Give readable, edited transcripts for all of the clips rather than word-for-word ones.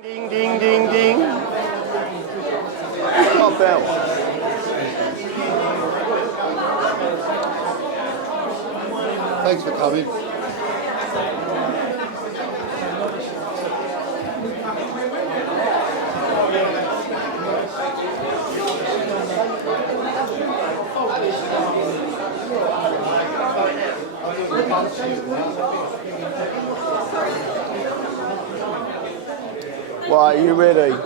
Ding, ding, ding, ding. Oh, bell. Thanks for coming. Right, are you ready? Hang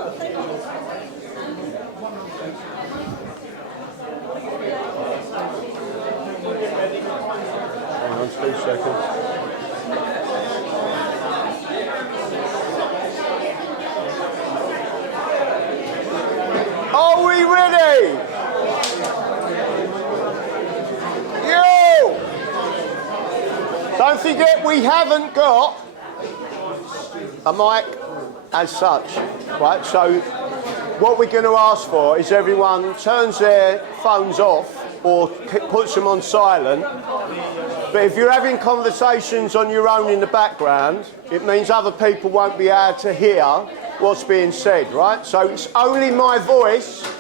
on 2 seconds. Are we ready? You! Don't forget we haven't got a mic as such, right? So what we're going to ask for is everyone turns their phones off or puts them on silent. But if you're having conversations on your own in the background, it means other people won't be able to hear what's being said, right? So it's only my voice,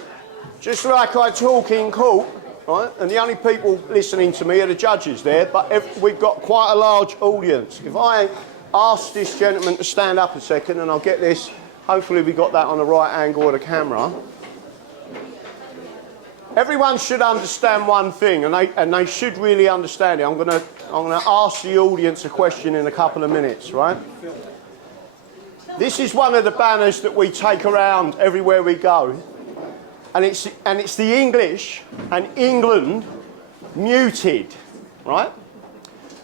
just like I talk in court, right? And the only people listening to me are the judges there, but we've got quite a large audience. If I ask this gentleman to stand up a second, and I'll get this, hopefully we got that on the right angle of the camera. Everyone should understand one thing, and they should really understand it. I'm gonna ask the audience a question in a couple of minutes, right? This is one of the banners that we take around everywhere we go, and it's the English and England muted, right?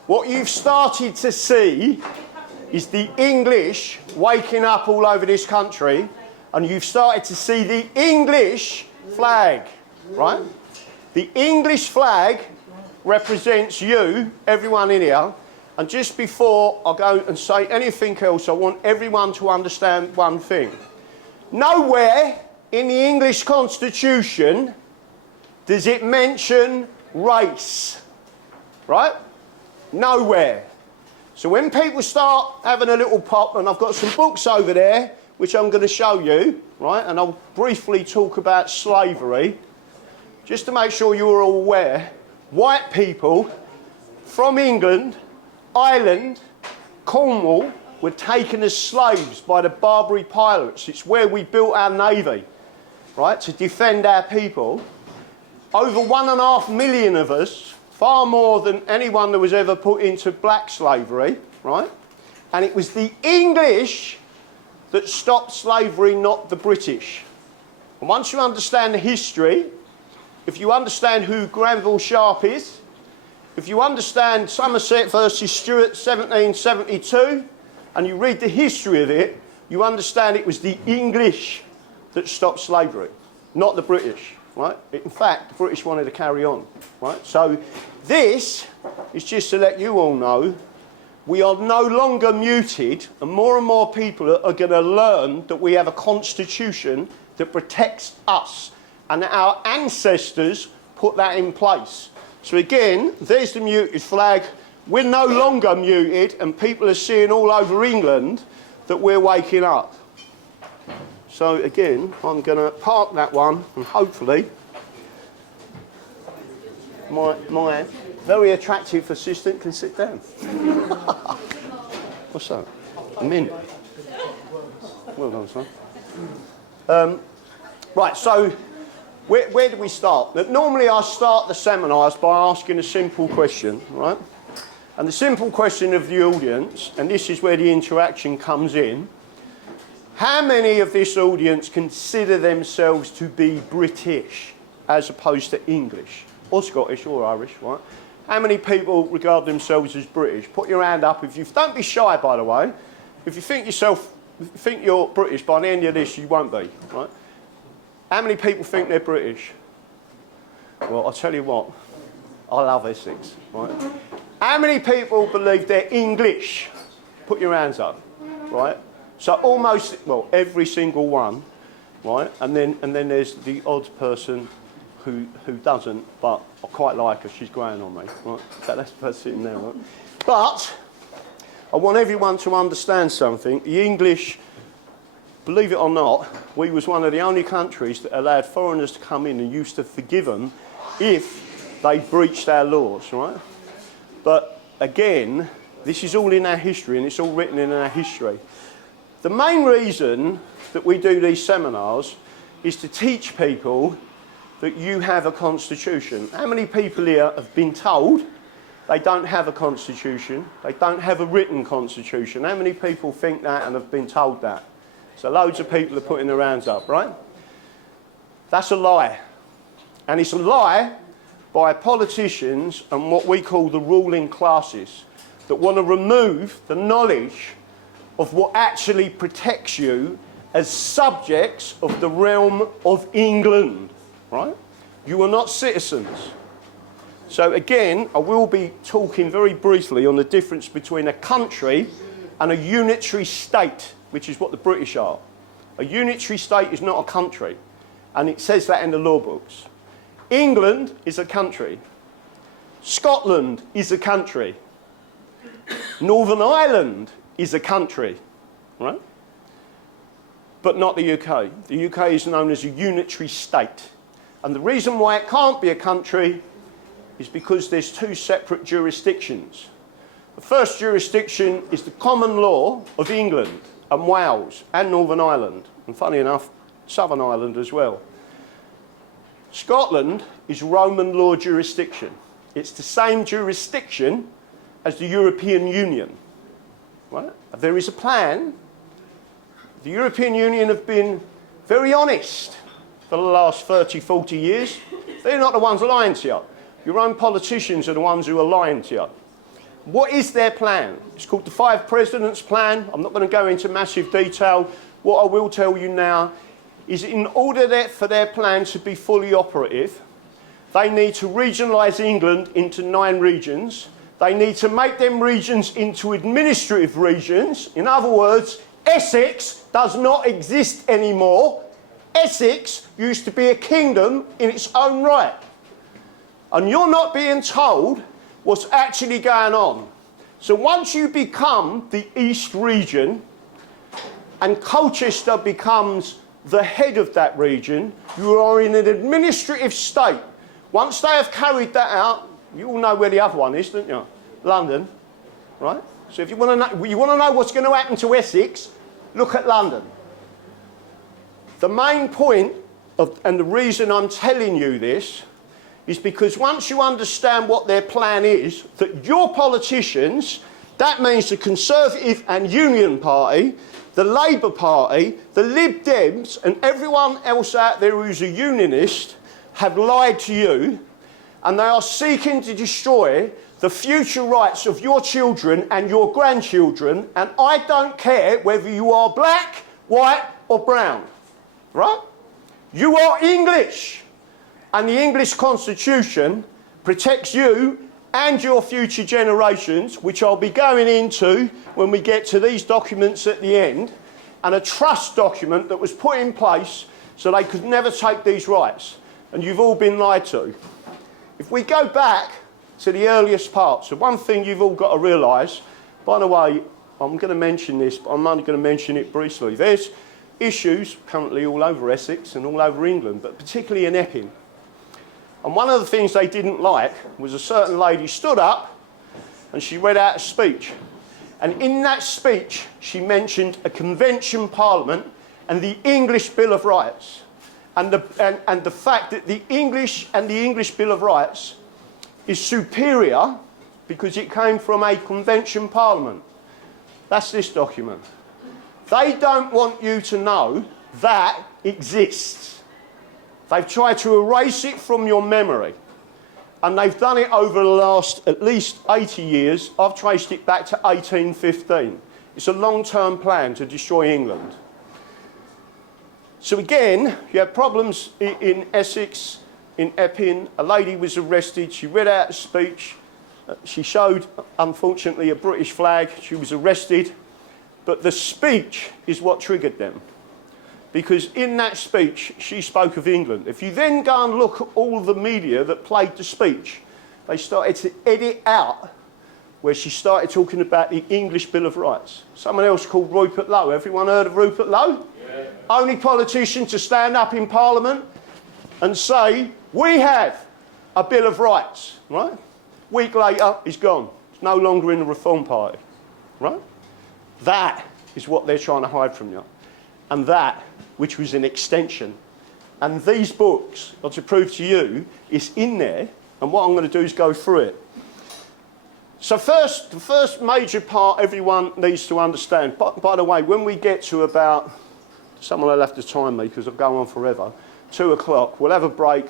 What you've started to see is the English waking up all over this country, and you've started to see the English flag, right? The English flag represents you, everyone in here, and just before I go and say anything else, I want everyone to understand one thing. Nowhere in the English Constitution does it mention race, right? Nowhere. So when people start having a little pop, and I've got some books over there which I'm going to show you, right, and I'll briefly talk about slavery, just to make sure you're all aware, white people from England, Ireland, Cornwall were taken as slaves by the Barbary pirates. It's where we built our navy, right, to defend our people. Over 1.5 million of us, far more than anyone that was ever put into black slavery, right? And it was the English that stopped slavery, not the British. And once you understand the history, if you understand who Granville Sharp is, if you understand Somerset versus Stuart 1772, and you read the history of it, you understand it was the English that stopped slavery, not the British. Right? In fact, the British wanted to carry on, right? So this is just to let you all know we are no longer muted, and more people are going to learn that we have a constitution that protects us, and that our ancestors put that in place. So again, there's the muted flag. We're no longer muted, and people are seeing all over England that we're waking up. So again, I'm going to park that one, and hopefully my very attractive assistant can sit down. What's that? A minute. Well done, son. Right, so where do we start? Normally I start the seminars by asking a simple question, right? And the simple question of the audience, and this is where the interaction comes in, how many of this audience consider themselves to be British as opposed to English? Or Scottish or Irish, right? How many people regard themselves as British? Put your hand up. Don't be shy, by the way. If you think you're British, by the end of this you won't be, right? How many people think they're British? Well, I'll tell you what, I love Essex, right? How many people believe they're English? Put your hands up, right? So almost, well, every single one, right? And then there's the odd person who doesn't, but I quite like her, she's growing on me, right? That's the person sitting there, right? But I want everyone to understand something. The English believe it or not, we was one of the only countries that allowed foreigners to come in and used to forgive them if they breached our laws, right? But again, this is all in our history and it's all written in our history. The main reason that we do these seminars is to teach people that you have a constitution. How many people here have been told they don't have a constitution, they don't have a written constitution? How many people think that and have been told that? So loads of people are putting their hands up, right? That's a lie. And it's a lie by politicians and what we call the ruling classes that want to remove the knowledge of what actually protects you as subjects of the realm of England, right? You are not citizens. So again, I will be talking very briefly on the difference between a country and a unitary state, which is what the British are. A unitary state is not a country, and it says that in the law books. England is a country. Scotland is a country. Northern Ireland is a country, right? But not the UK. The UK is known as a unitary state. And the reason why it can't be a country is because there's two separate jurisdictions. The first jurisdiction is the common law of England and Wales and Northern Ireland, and funny enough, Southern Ireland as well. Scotland is Roman law jurisdiction. It's the same jurisdiction as the European Union. Right? There is a plan. The European Union have been very honest for the last 30, 40 years. They're not the ones lying to you. Your own politicians are the ones who are lying to you. What is their plan? It's called the Five Presidents Plan. I'm not going to go into massive detail. What I will tell you now is in order for their plan to be fully operative, they need to regionalise England into 9 regions. They need to make them regions into administrative regions. In other words, Essex does not exist anymore. Essex used to be a kingdom in its own right. And you're not being told what's actually going on. So once you become the East region and Colchester becomes the head of that region, you are in an administrative state. Once they have carried that out, you all know where the other one is, don't you? London, right? So if you want to know what's going to happen to Essex, look at London. The main point and the reason I'm telling you this is because once you understand what their plan is, that your politicians, that means the Conservative and Union Party, the Labour Party, the Lib Dems and everyone else out there who's a unionist have lied to you, and they are seeking to destroy the future rights of your children and your grandchildren, and I don't care whether you are black, white or brown, right? You are English, and the English Constitution protects you and your future generations, which I'll be going into when we get to these documents at the end, and a trust document that was put in place so they could never take these rights. And you've all been lied to. If we go back to the earliest parts, so one thing you've all got to realise, by the way, I'm going to mention this, but I'm only going to mention it briefly. There's issues currently all over Essex and all over England, but particularly in Epping. And one of the things they didn't like was a certain lady stood up and she read out a speech. And in that speech, she mentioned a convention parliament and the English Bill of Rights. And the fact that the English and the English Bill of Rights is superior because it came from a convention parliament. That's this document. They don't want you to know that exists. They've tried to erase it from your memory. And they've done it over the last at least 80 years. I've traced it back to 1815. It's a long-term plan to destroy England. So again, you have problems in Essex, in Epping. A lady was arrested. She read out a speech. She showed, unfortunately, a British flag. She was arrested. But the speech is what triggered them. Because in that speech, she spoke of England. If you then go and look at all the media that played the speech, they started to edit out where she started talking about the English Bill of Rights. Someone else called Rupert Lowe. Everyone heard of Rupert Lowe? Yeah. only politician to stand up in Parliament and say, we have a Bill of Rights, right? Week later, he's gone. He's no longer in the Reform Party, right? That is what they're trying to hide from you. And that, which was an extension. And these books, are to prove to you, is in there, and what I'm going to do is go through it. So first, the first major part everyone needs to understand, by the way, when we get to about, someone will have to time me because I'll go on forever, 2 o'clock, we'll have a break,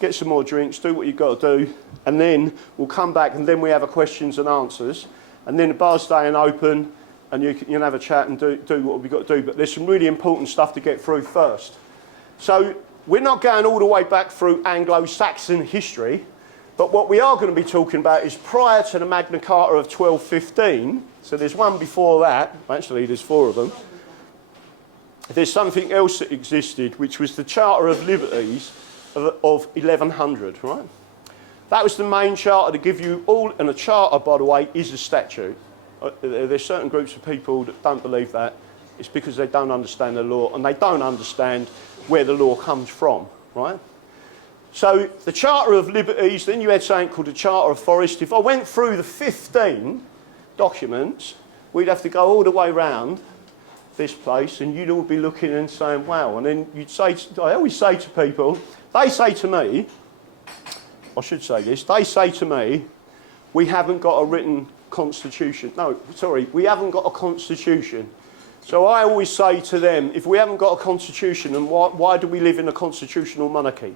get some more drinks, do what you've got to do, and then we'll come back and then we have a questions and answers, and then the bar's staying open, and you can have a chat and do what we've got to do, but there's some really important stuff to get through first. So we're not going all the way back through Anglo-Saxon history, but what we are going to be talking about is prior to the Magna Carta of 1215, so there's one before that, actually there's 4 of them, there's something else that existed, which was the Charter of Liberties of 1100, right? That was the main charter to give you all, and a charter, by the way, is a statute. There's certain groups of people that don't believe that. It's because they don't understand the law, and they don't understand where the law comes from, right? So the Charter of Liberties, then you had something called the Charter of Forest. If I went through the 15 documents, we'd have to go all the way round this place, and you'd all be looking and saying, wow. And then you'd say, I always say to people, they say to me, I should say this, they say to me, we haven't got a written constitution. No, sorry, we haven't got a constitution. So I always say to them, if we haven't got a constitution, then why do we live in a constitutional monarchy?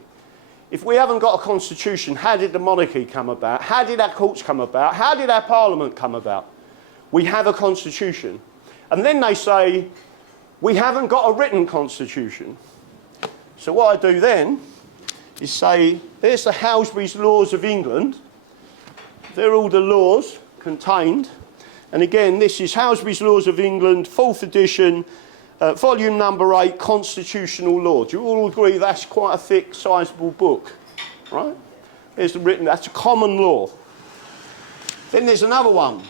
If we haven't got a constitution, how did the monarchy come about? How did our courts come about? How did our parliament come about? We have a constitution. And then they say, we haven't got a written constitution. So what I do then is say, there's the Halsbury's Laws of England. They're all the laws contained. And again, this is Halsbury's Laws of England, 4th edition, volume number 8, Constitutional Law. Do you all agree that's quite a thick, sizable book? Right? There's the written, that's a common law. Then there's another one.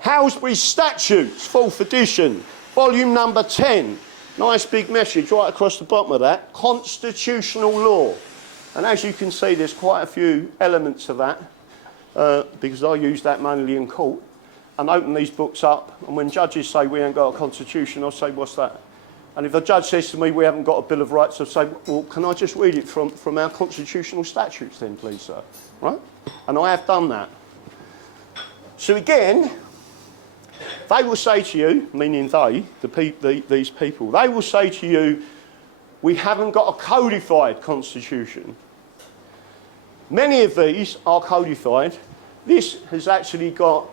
Halsbury's Statutes, 4th edition, volume number 10. Nice big message right across the bottom of that. Constitutional law. And as you can see, there's quite a few elements of that, because I use that mainly in court. And open these books up, and when judges say we ain't got a constitution, I'll say, what's that? And if a judge says to me we haven't got a Bill of Rights, I'll say, well, can I just read it from our constitutional statutes then, please, sir? Right? And I have done that. So again, they will say to you, meaning these people, they will say to you, we haven't got a codified constitution. Many of these are codified. This has actually got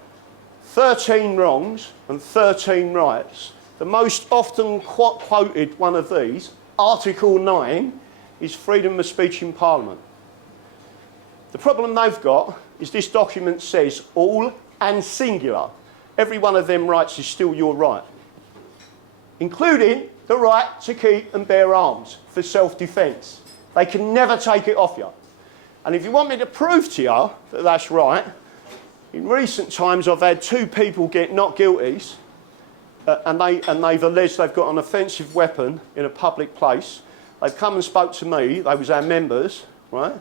13 wrongs and 13 rights. The most often quoted one of these, Article 9, is freedom of speech in Parliament. The problem they've got is this document says all and singular. Every one of them rights is still your right, including the right to keep and bear arms for self-defence. They can never take it off you. And if you want me to prove to you that that's right, in recent times, I've had 2 people get not guilties, and they've alleged they've got an offensive weapon in a public place. They've come and spoke to me, they was our members, right,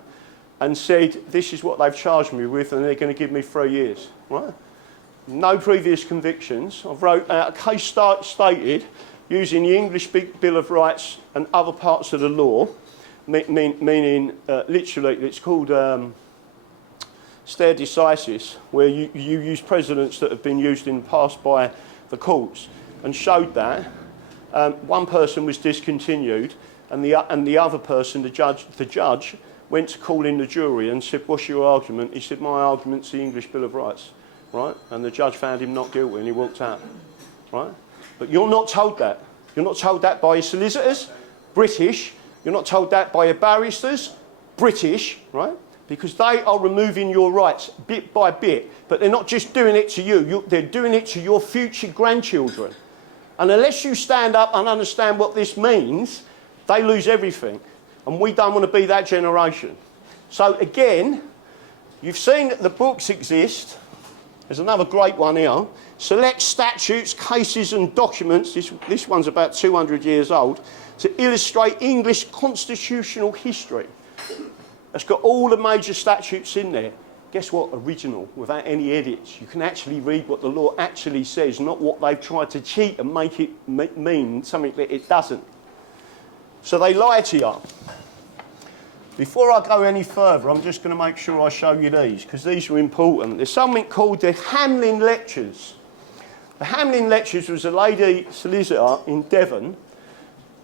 and said, this is what they've charged me with, and they're going to give me 3 years, right? No previous convictions. I've wrote out a case stated using the English Bill of Rights and other parts of the law, meaning literally, it's called stare decisis, where you use precedents that have been used in the past by the courts, and showed that one person was discontinued, and the other person, the judge, went to call in the jury and said, what's your argument? He said, my argument's the English Bill of Rights, right? And the judge found him not guilty and he walked out, right? But you're not told that. You're not told that by your solicitors, British. You're not told that by your barristers, British, right? Because they are removing your rights bit by bit. But they're not just doing it to you, they're doing it to your future grandchildren. And unless you stand up and understand what this means, they lose everything. And we don't want to be that generation. So again, you've seen that the books exist. There's another great one here. Select statutes, cases and documents, this one's about 200 years old, to illustrate English constitutional history. It's got all the major statutes in there. Guess what? Original, without any edits. You can actually read what the law actually says, not what they've tried to cheat and make it mean something that it doesn't. So they lie to you. Before I go any further, I'm just going to make sure I show you these, because these are important. There's something called the Hamlin Lectures. The Hamlin Lectures was a lady solicitor in Devon.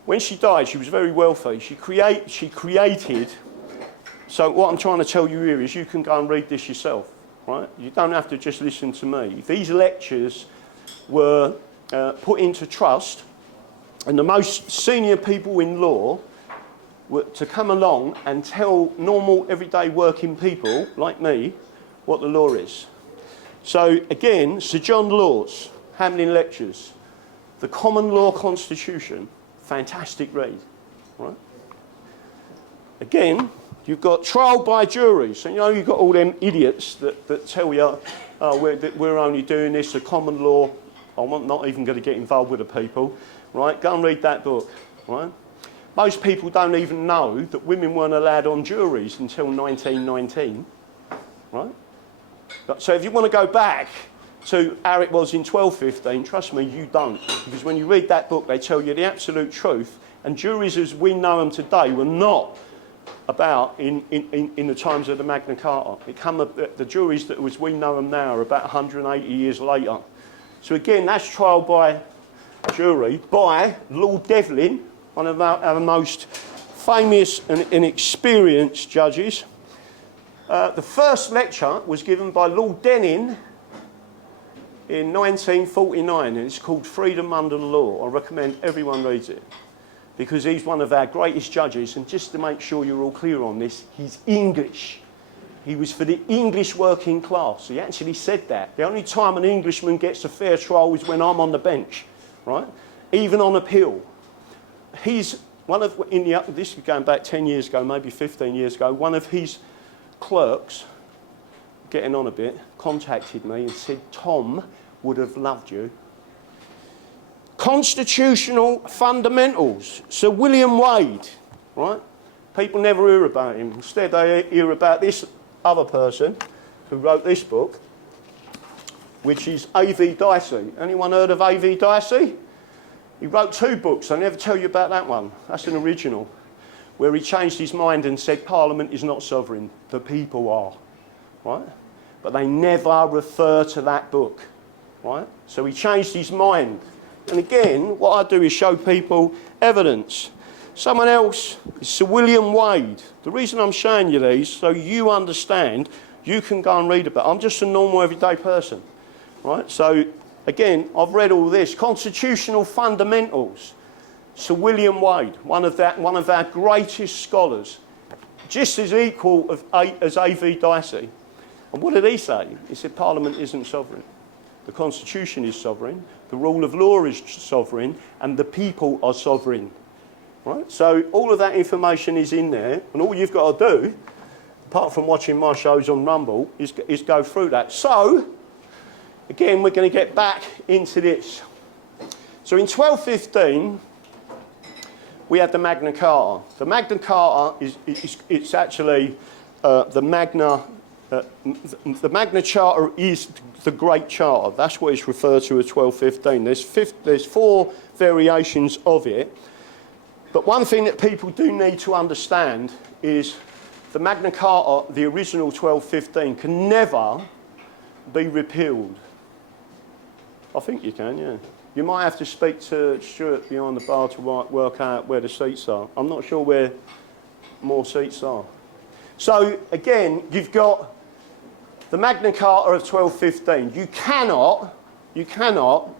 When she died, she was very wealthy. She created... So what I'm trying to tell you here is you can go and read this yourself, right? You don't have to just listen to me. These lectures were put into trust, and the most senior people in law were to come along and tell normal, everyday working people, like me, what the law is. So again, Sir John Law's Hamlin Lectures, the Common Law Constitution, fantastic read, right? Again, you've got trial by jury. So, you know, you've got all them idiots that tell you, that we're only doing this, the common law. I'm not even going to get involved with the people, right? Go and read that book, right? Most people don't even know that women weren't allowed on juries until 1919, right? So if you want to go back to how it was in 1215, trust me, you don't. Because when you read that book, they tell you the absolute truth. And juries as we know them today were not about in the times of the Magna Carta. The juries that as we know them now are about 180 years later. So again, that's trial by jury by Lord Devlin, one of our most famous and experienced judges. The first lecture was given by Lord Denning in 1949, and it's called Freedom Under the Law. I recommend everyone reads it, because he's one of our greatest judges, and just to make sure you're all clear on this, he's English. He was for the English working class. He actually said that. The only time an Englishman gets a fair trial is when I'm on the bench, right? Even on appeal. He's one of, this is going back 10 years ago, maybe 15 years ago, one of his clerks, getting on a bit, contacted me and said, Tom would have loved you. Constitutional fundamentals. Sir William Wade, right? People never hear about him. Instead, they hear about this other person who wrote this book, which is A.V. Dicey. Anyone heard of A.V. Dicey? He wrote 2 books. I never tell you about that one. That's an original, where he changed his mind and said Parliament is not sovereign, the people are, right? But they never refer to that book, right? So he changed his mind. And again, what I do is show people evidence. Someone else is Sir William Wade. The reason I'm showing you these, so you understand, you can go and read about it. I'm just a normal everyday person, right? So again, I've read all this. Constitutional fundamentals. Sir William Wade, one of our greatest scholars, just as equal as A.V. Dicey. And what did he say? He said Parliament isn't sovereign. The Constitution is sovereign, the rule of law is sovereign, and the people are sovereign. Right? So all of that information is in there, and all you've got to do, apart from watching my shows on Rumble, is go through that. So, again, we're going to get back into this. So in 1215, we had the Magna Carta. The Magna Carta it's actually the Magna Charta is the Great Charter. That's what it's referred to as 1215. There's 4 variations of it. But one thing that people do need to understand is the Magna Carta, the original 1215, can never be repealed. I think you can, yeah. You might have to speak to Stuart behind the bar to work out where the seats are. I'm not sure where more seats are. So, again, you've got the Magna Carta of 1215. You cannot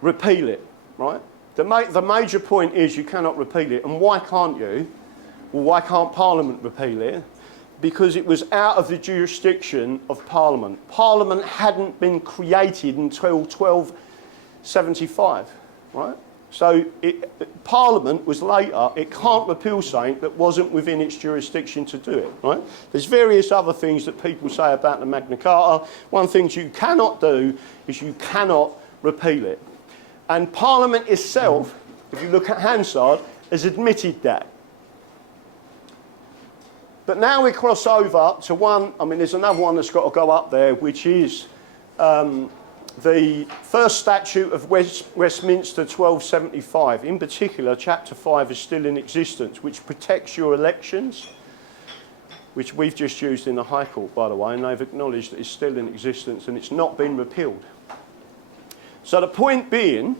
repeal it, right? The major point is you cannot repeal it. And why can't you? Well, why can't Parliament repeal it? Because it was out of the jurisdiction of Parliament. Parliament hadn't been created until 1275, right? So Parliament was later, it can't repeal something that wasn't within its jurisdiction to do it, right? There's various other things that people say about the Magna Carta. One thing you cannot do is you cannot repeal it. And Parliament itself, if you look at Hansard, has admitted that. But now we cross over to one, I mean, there's another one that's got to go up there, which is the first statute of Westminster 1275. In particular, Chapter 5 is still in existence, which protects your elections, which we've just used in the High Court, by the way, and they've acknowledged that it's still in existence and it's not been repealed. So the point being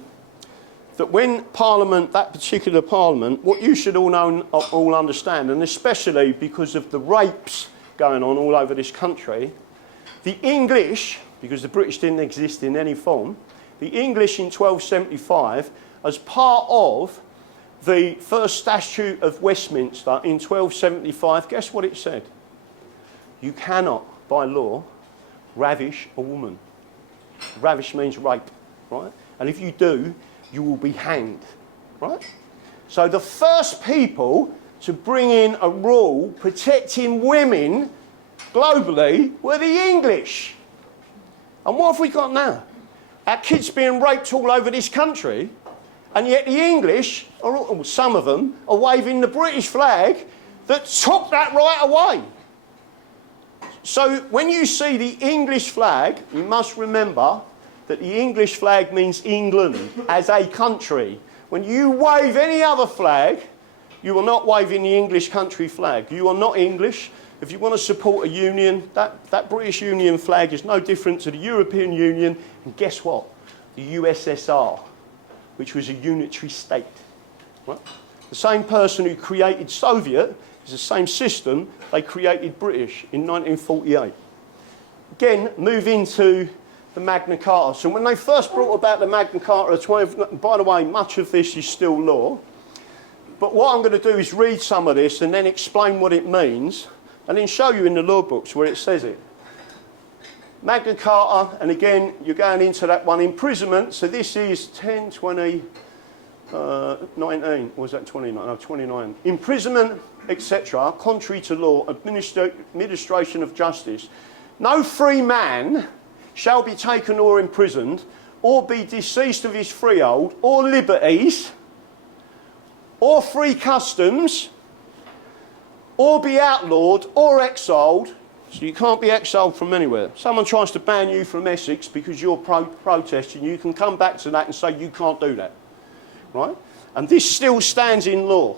that when Parliament, that particular Parliament, what you should all know, all understand, and especially because of the rapes going on all over this country, the English, because the British didn't exist in any form, the English in 1275, as part of the first statute of Westminster in 1275, guess what it said? You cannot, by law, ravish a woman. Ravish means rape, right? And if you do, you will be hanged, right? So the first people to bring in a rule protecting women globally were the English. And what have we got now? Our kids being raped all over this country, and yet the English, or some of them, are waving the British flag that took that right away. So when you see the English flag, you must remember that the English flag means England as a country. When you wave any other flag, you are not waving the English country flag. You are not English. If you want to support a union, that British Union flag is no different to the European Union. And guess what? The USSR, which was a unitary state. Right? The same person who created Soviet is the same system they created British in 1948. Again, move into the Magna Carta. So when they first brought about the Magna Carta, by the way, much of this is still law. But what I'm going to do is read some of this and then explain what it means, and then show you in the law books where it says it. Magna Carta, and again, you're going into that one, imprisonment. So this is 10, 20, 19, or was that 29? No, 29. Imprisonment, etc., contrary to law, administration of justice. No free man shall be taken or imprisoned, or be deceased of his freehold, or liberties, or free customs, or be outlawed or exiled. So you can't be exiled from anywhere. Someone tries to ban you from Essex because you're protesting, you can come back to that and say you can't do that. Right? And this still stands in law.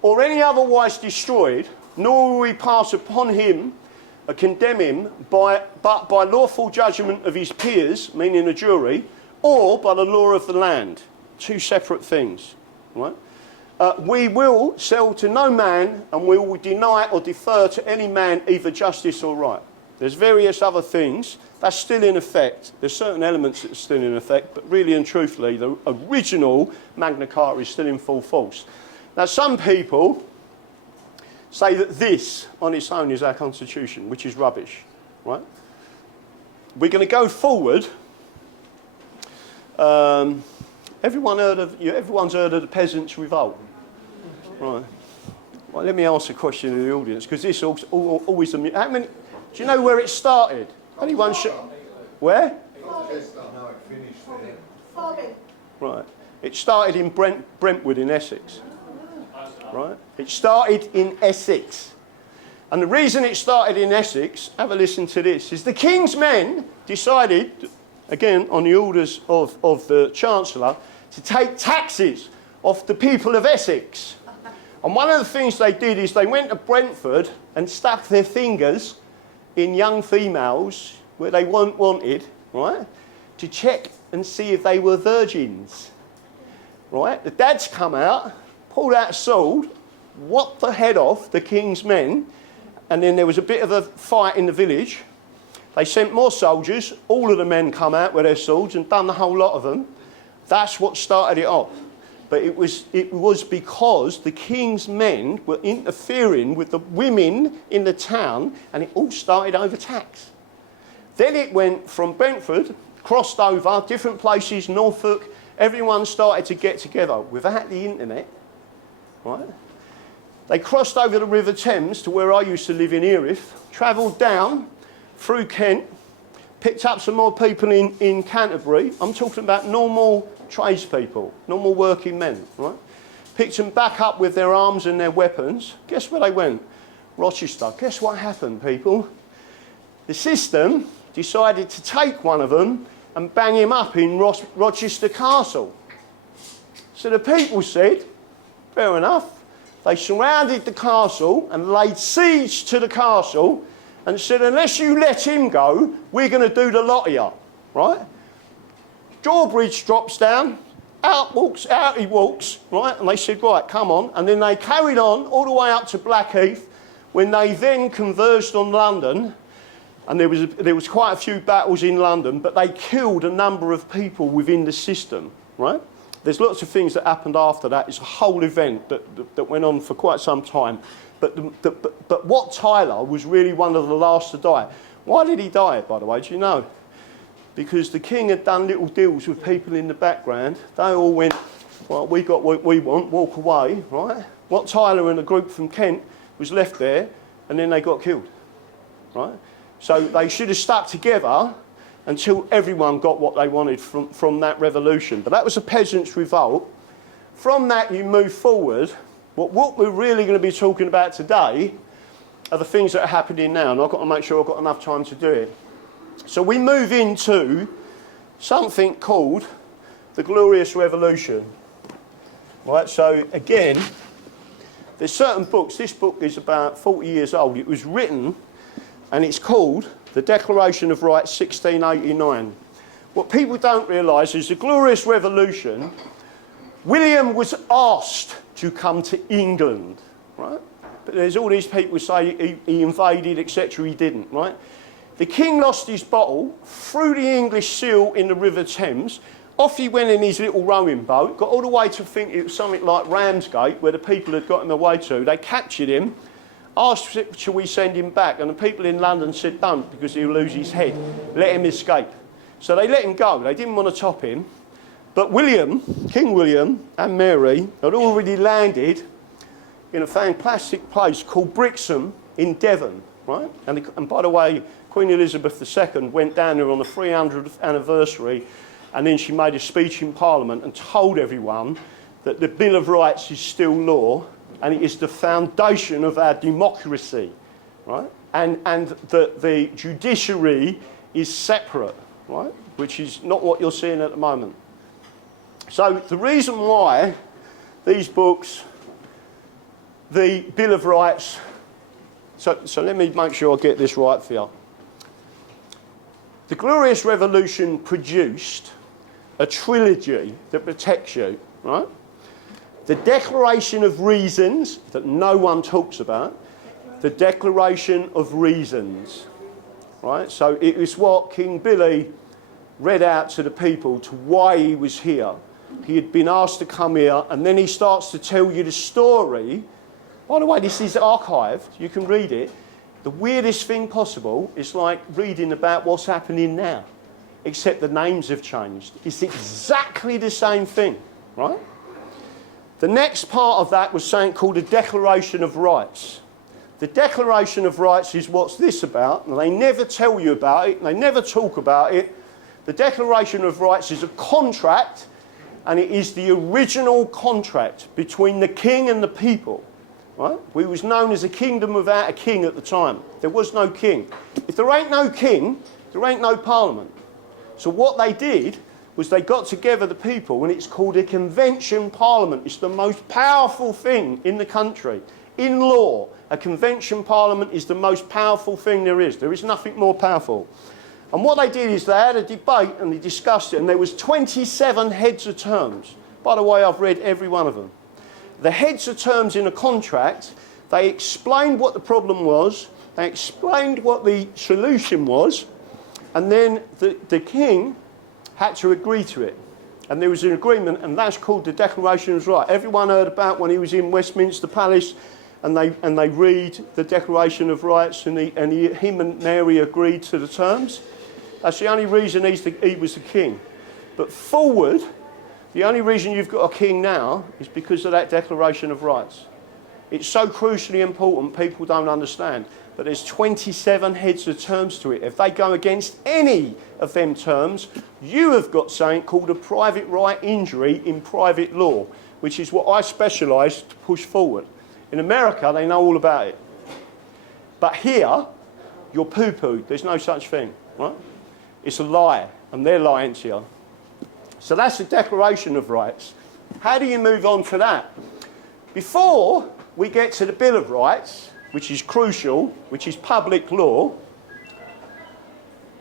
Or any otherwise destroyed, nor will we pass upon him, condemn him, but by lawful judgment of his peers, meaning a jury, or by the law of the land. Two separate things. Right? We will sell to no man, and we will deny or defer to any man either justice or right. There's various other things. That's still in effect. There's certain elements that are still in effect, but really and truthfully, the original Magna Carta is still in full force. Now, some people say that this, on its own, is our constitution, which is rubbish, right? We're going to go forward. Everyone's heard of the Peasants' Revolt, right? Well, let me ask a question to the audience, because this always amuses. How many? Do you know where it started? Anyone? Where? No, it finished there. Right. It started in Brentwood in Essex. Right. It started in Essex, and the reason it started in Essex, have a listen to this, is the King's men decided, again on the orders of the Chancellor, to take taxes off the people of Essex. And one of the things they did is they went to Brentford and stuck their fingers in young females where they weren't wanted, right, to check and see if they were virgins. Right? The dads come out, pulled out a sword, whopped the head off the King's men, and then there was a bit of a fight in the village. They sent more soldiers, all of the men come out with their swords and done the whole lot of them. That's what started it off. But it was because the King's men were interfering with the women in the town, and it all started over tax. Then it went from Brentford, crossed over, different places, Norfolk, everyone started to get together without the internet, right? They crossed over the River Thames to where I used to live in Erith, travelled down through Kent, picked up some more people in Canterbury. I'm talking about normal tradespeople, normal working men, right? Picked them back up with their arms and their weapons. Guess where they went? Rochester. Guess what happened, people? The system decided to take one of them and bang him up in Rochester Castle. So the people said, fair enough. They surrounded the castle and laid siege to the castle and said, unless you let him go, we're going to do the lot of you, right? Drawbridge drops down, out he walks, right? And they said, right, come on. And then they carried on all the way up to Blackheath, when they then converged on London. And there was quite a few battles in London, but they killed a number of people within the system, right? There's lots of things that happened after that. It's a whole event that went on for quite some time. But Wat Tyler was really one of the last to die. Why did he die, by the way? Do you know? Because the king had done little deals with people in the background. They all went, well, we got what we want, walk away, right? Wat Tyler and a group from Kent was left there, and then they got killed, right? So they should have stuck together until everyone got what they wanted from that revolution. But that was a peasants' revolt. From that, you move forward. What we're really going to be talking about today are the things that are happening now, and I've got to make sure I've got enough time to do it. So we move into something called the Glorious Revolution. Right, so again, there's certain books. This book is about 40 years old. It was written, and it's called The Declaration of Rights, 1689. What people don't realise is the Glorious Revolution, William was asked to come to England, right? But there's all these people who say he invaded, etc. He didn't, right? The king lost his bottle, threw the English seal in the River Thames. Off he went in his little rowing boat, got all the way to think it was something like Ramsgate, where the people had got him away to. They captured him, asked, shall we send him back? And the people in London said, don't, because he'll lose his head. Let him escape. So they let him go. They didn't want to top him. But William, King William and Mary had already landed in a fantastic place called Brixham in Devon, right? And by the way, Queen Elizabeth II went down there on the 300th anniversary, and then she made a speech in Parliament and told everyone that the Bill of Rights is still law, and it is the foundation of our democracy, right? And the judiciary is separate, right? Which is not what you're seeing at the moment. So the reason why these books, the Bill of Rights, so let me make sure I get this right for you. The Glorious Revolution produced a trilogy that protects you, right? The Declaration of Reasons, that no one talks about. The Declaration of Reasons, right? So it was what King Billy read out to the people to why he was here. He had been asked to come here, and then he starts to tell you the story. By the way, this is archived. You can read it. The weirdest thing possible is like reading about what's happening now, except the names have changed. It's exactly the same thing, right? The next part of that was something called the Declaration of Rights. The Declaration of Rights is what's this about, and they never tell you about it, and they never talk about it. The Declaration of Rights is a contract, and it is the original contract between the king and the people. Right? We was known as a kingdom without a king at the time. There was no king. If there ain't no king, there ain't no parliament. So what they did was they got together the people, and it's called a convention parliament. It's the most powerful thing in the country. In law, a convention parliament is the most powerful thing there is. There is nothing more powerful. And what they did is they had a debate and they discussed it, and there was 27 heads of terms. By the way, I've read every one of them. The heads of terms in a contract, they explained what the problem was, they explained what the solution was, and then the king had to agree to it. And there was an agreement, and that's called the Declaration of Rights. Everyone heard about when he was in Westminster Palace, and they read the Declaration of Rights, and him and Mary agreed to the terms. That's the only reason he was the king. But forward, The only reason you've got a king now is because of that Declaration of Rights. It's so crucially important, people don't understand. But there's 27 heads of terms to it. If they go against any of them terms, you have got something called a private right injury in private law, which is what I specialise to push forward. In America, they know all about it. But here, you're poo-pooed. There's no such thing, right? It's a lie, and they're lying to you. So that's the Declaration of Rights. How do you move on to that? Before we get to the Bill of Rights, which is crucial, which is public law,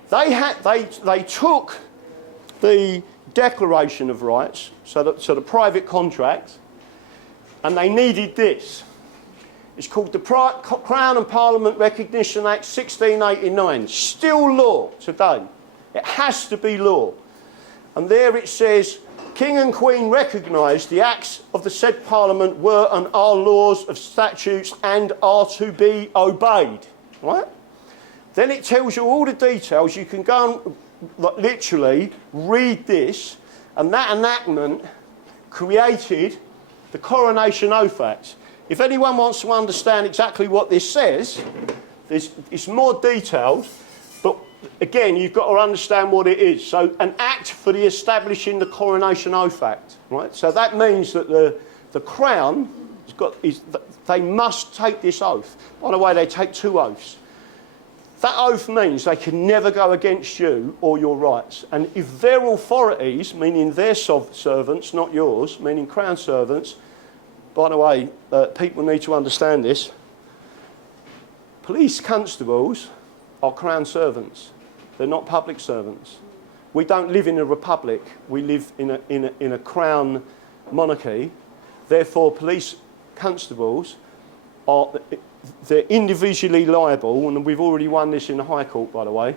they took the Declaration of Rights, so the private contract, and they needed this. It's called the Crown and Parliament Recognition Act 1689. Still law today. It has to be law. And there it says, King and Queen recognise the acts of the said Parliament were and are laws of statutes and are to be obeyed. Right? Then it tells you all the details. You can go and literally read this, and that enactment created the Coronation Oath Act. If anyone wants to understand exactly what this says, it's more detailed, but again, you've got to understand what it is. So, an act for the establishing the Coronation Oath Act, right? So that means that the Crown they must take this oath. By the way, they take 2 oaths. That oath means they can never go against you or your rights. And if their authorities, meaning their servants, not yours, meaning Crown servants, by the way, people need to understand this. Police constables are Crown servants. They're not public servants. We don't live in a republic. We live in a Crown monarchy. Therefore, police constables they're individually liable, and we've already won this in the High Court, by the way,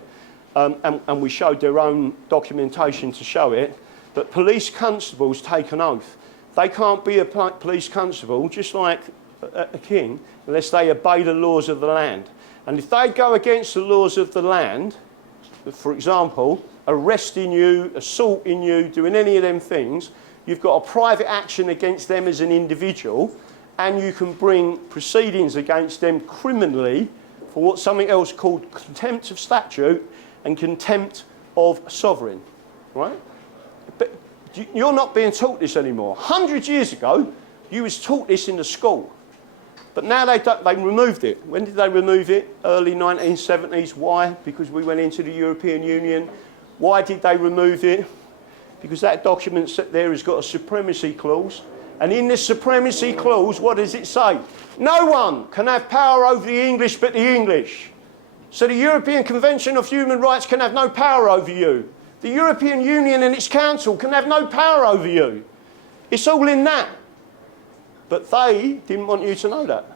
and we showed their own documentation to show it, but police constables take an oath. They can't be a police constable, just like a king, unless they obey the laws of the land. And if they go against the laws of the land, for example, arresting you, assaulting you, doing any of them things, you've got a private action against them as an individual, and you can bring proceedings against them criminally for what's something else called contempt of statute and contempt of sovereign, right? But you're not being taught this anymore. 100 years ago, you was taught this in the school. But now they removed it. When did they remove it? Early 1970s. Why? Because we went into the European Union. Why did they remove it? Because that document there has got a supremacy clause. And in this supremacy clause, what does it say? No one can have power over the English but the English. So the European Convention of Human Rights can have no power over you. The European Union and its council can have no power over you. It's all in that. But they didn't want you to know that.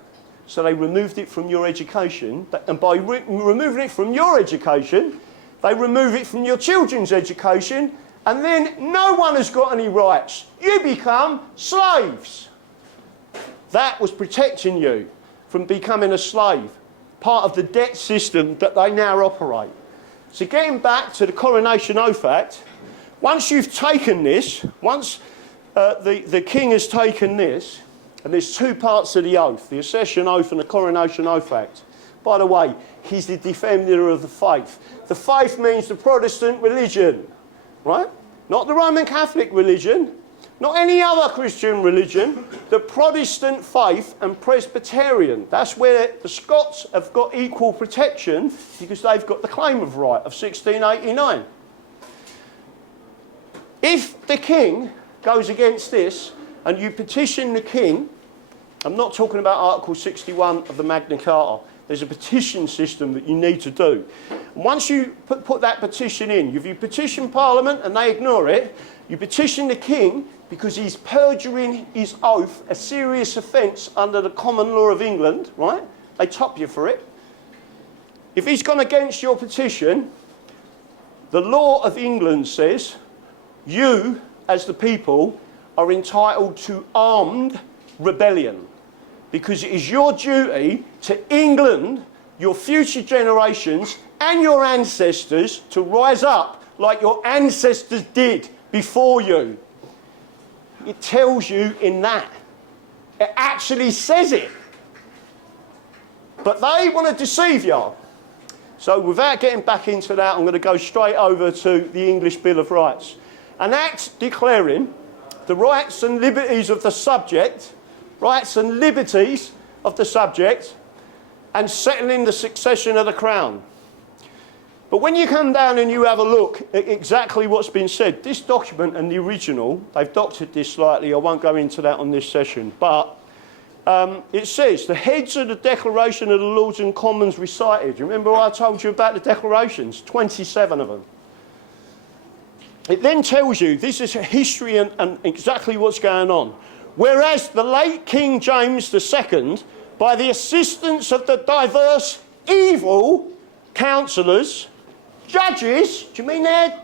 So they removed it from your education. And by removing it from your education, they remove it from your children's education. And then no one has got any rights. You become slaves. That was protecting you from becoming a slave. Part of the debt system that they now operate. So getting back to the Coronation Oath Act, once you've taken this, once the king has taken this, and there's 2 parts of the oath, the Accession Oath and the Coronation Oath Act. By the way, he's the defender of the faith. The faith means the Protestant religion, right? Not the Roman Catholic religion, not any other Christian religion, the Protestant faith and Presbyterian. That's where the Scots have got equal protection because they've got the claim of right of 1689. If the king goes against this and you petition the king, I'm not talking about Article 61 of the Magna Carta. There's a petition system that you need to do. And once you put that petition in, if you petition Parliament and they ignore it, you petition the king because he's perjuring his oath, a serious offence under the common law of England, right? They top you for it. If he's gone against your petition, the law of England says you, as the people, are entitled to armed rebellion. Because it is your duty to England, your future generations and your ancestors to rise up like your ancestors did before you. It tells you in that. It actually says it. But they want to deceive you. So without getting back into that, I'm going to go straight over to the English Bill of Rights. An act declaring the rights and liberties of the subject, rights and liberties of the subject, and settling the succession of the crown. But when you come down and you have a look at exactly what's been said, this document and the original, they've doctored this slightly, I won't go into that on this session, but it says, the heads of the Declaration of the Lords and Commons recited. You remember I told you about the declarations? 27 of them. It then tells you, this is a history and exactly what's going on. Whereas the late King James II, by the assistance of the diverse evil councillors, judges, do you mean they're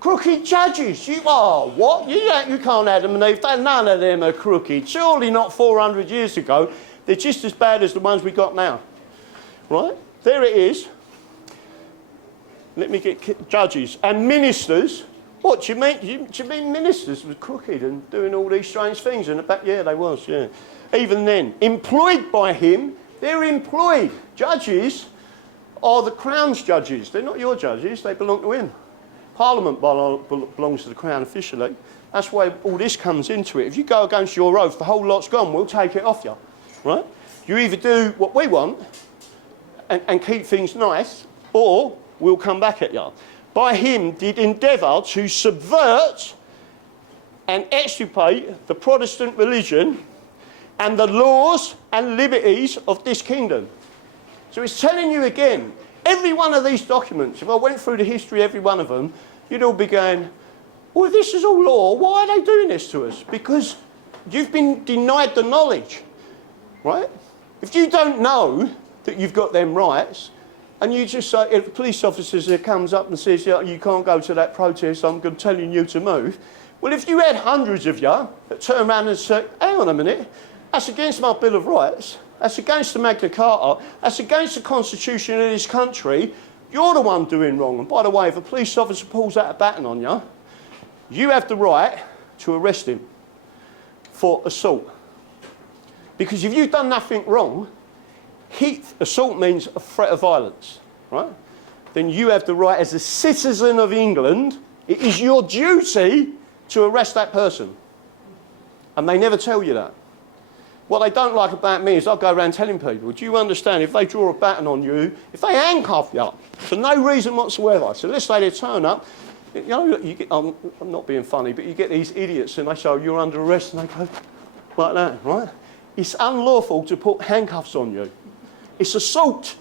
crooked judges? What? You can't have them, and none of them are crooked. Surely not 400 years ago. They're just as bad as the ones we got now. Right? There it is. Let me get judges and ministers. What do you mean? Do you mean ministers were crooked and doing all these strange things in the back? Yeah, they was. Yeah. Even then, employed by him, they're employed. Judges are the Crown's judges. They're not your judges. They belong to him. Parliament belongs to the Crown officially. That's why all this comes into it. If you go against your oath, the whole lot's gone. We'll take it off you. Right? You either do what we want and keep things nice, or we'll come back at you. By him did endeavour to subvert and extirpate the Protestant religion and the laws and liberties of this kingdom. So it's telling you again, every one of these documents, if I went through the history, every one of them, you'd all be going, well, this is all law. Why are they doing this to us? Because you've been denied the knowledge, right? If you don't know that you've got them rights, and you just say, if a police officer comes up and says, yeah, you can't go to that protest, I'm telling you to move. Well, if you had hundreds of you that turn around and say, hang on a minute, that's against my Bill of Rights, that's against the Magna Carta, that's against the Constitution of this country, you're the one doing wrong. And by the way, if a police officer pulls out a baton on you, you have the right to arrest him for assault. Because if you've done nothing wrong, assault means a threat of violence, right? Then you have the right as a citizen of England, it is your duty to arrest that person. And they never tell you that. What they don't like about me is I go around telling people, do you understand, if they draw a baton on you, if they handcuff you for no reason whatsoever, so let's say they turn up, you know, I'm not being funny, but you get these idiots and they say, oh, you're under arrest, and they go like that, right? It's unlawful to put handcuffs on you. It's assault,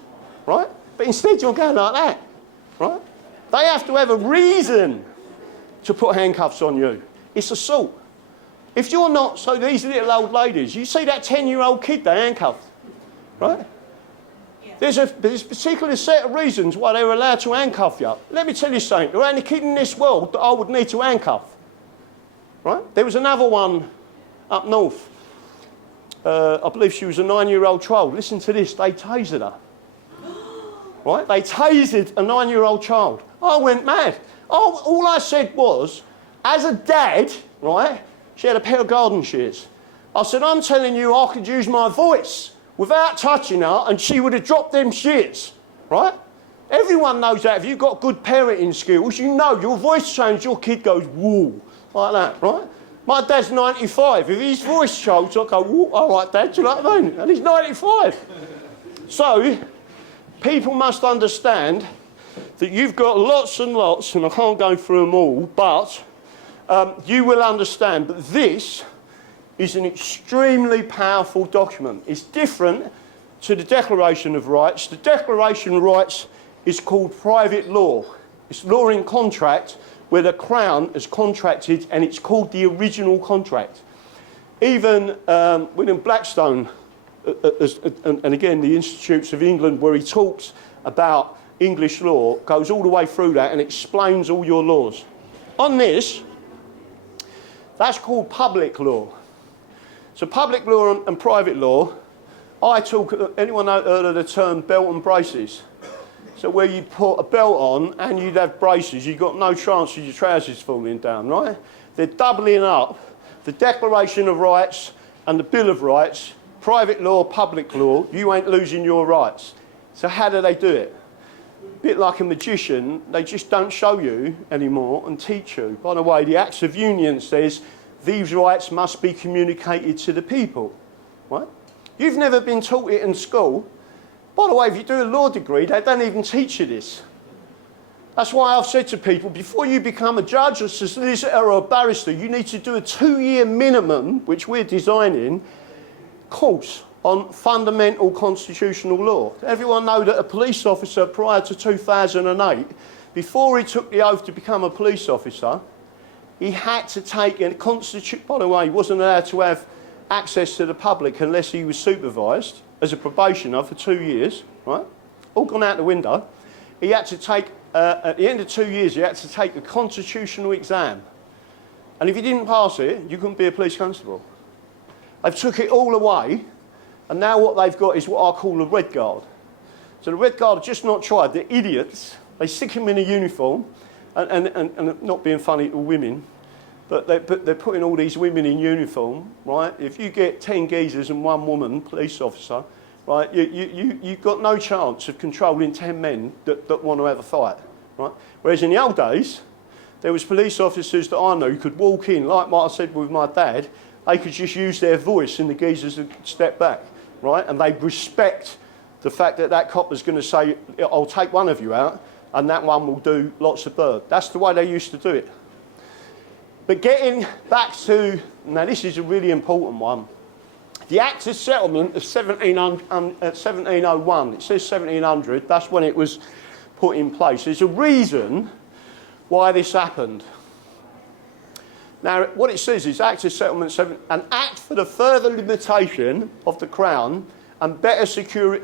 right? But instead you're going like that, right? They have to have a reason to put handcuffs on you. It's assault. If you're not, so these little old ladies, you see that 10-year-old kid they handcuffed, right? Yeah. There's a particular set of reasons why they were allowed to handcuff you. Let me tell you something, there ain't a kid in this world that I would need to handcuff, right? There was another one up north. I believe she was a 9-year-old child. Listen to this, they tasered her. Right? They tasered a 9-year-old child. I went mad. All I said was, as a dad, right, she had a pair of garden shears. I said, I'm telling you I could use my voice without touching her and she would have dropped them shears, right? Everyone knows that. If you've got good parenting skills, you know your voice changes, your kid goes, woo, like that, right? My dad's 95. If his voice shows, I go, woo, all right, Dad, do you know what I mean? And he's 95. So, people must understand that you've got lots and lots, and I can't go through them all, but you will understand that this is an extremely powerful document. It's different to the Declaration of Rights. The Declaration of Rights is called private law. It's law in contract where the Crown has contracted, and it's called the original contract. Even William Blackstone, and again the Institutes of England, where he talks about English law, goes all the way through that and explains all your laws. On this, that's called public law. So public law and private law, anyone heard of the term belt and braces? So where you put a belt on and you'd have braces, you've got no chance of your trousers falling down, right? They're doubling up the Declaration of Rights and the Bill of Rights, private law, public law, you ain't losing your rights. So how do they do it? A bit like a magician, they just don't show you anymore and teach you. By the way, the Acts of Union says these rights must be communicated to the people, right? You've never been taught it in school. By the way, if you do a law degree, they don't even teach you this. That's why I've said to people, before you become a judge, a solicitor or a barrister, you need to do a 2-year minimum, which we're designing, course on fundamental constitutional law. Everyone know that a police officer prior to 2008, before he took the oath to become a police officer, he had to take a constitution. By the way, he wasn't allowed to have access to the public unless he was supervised as a probationer for 2 years, right? All gone out the window. He had to take, at the end of 2 years, he had to take a constitutional exam. And if he didn't pass it, you couldn't be a police constable. They've took it all away, and now what they've got is what I call a red guard. So the red guard have just not tried. They're idiots. They stick them in a uniform, and not being funny to women, but they're putting all these women in uniform, right? If you get 10 geezers and 1 woman, police officer, right, you've got no chance of controlling 10 men that want to have a fight, right? Whereas in the old days, there was police officers that I knew could walk in, like what I said with my dad, they could just use their voice and the geezers would step back, right? And they'd respect the fact that that cop was going to say, I'll take one of you out, and that one will do lots of bird. That's the way they used to do it. But getting back to, now this is a really important one. The Act of Settlement of 1701, it says 1700, that's when it was put in place. There's a reason why this happened. Now, what it says is Act of Settlement, an act for the further limitation of the Crown and better securing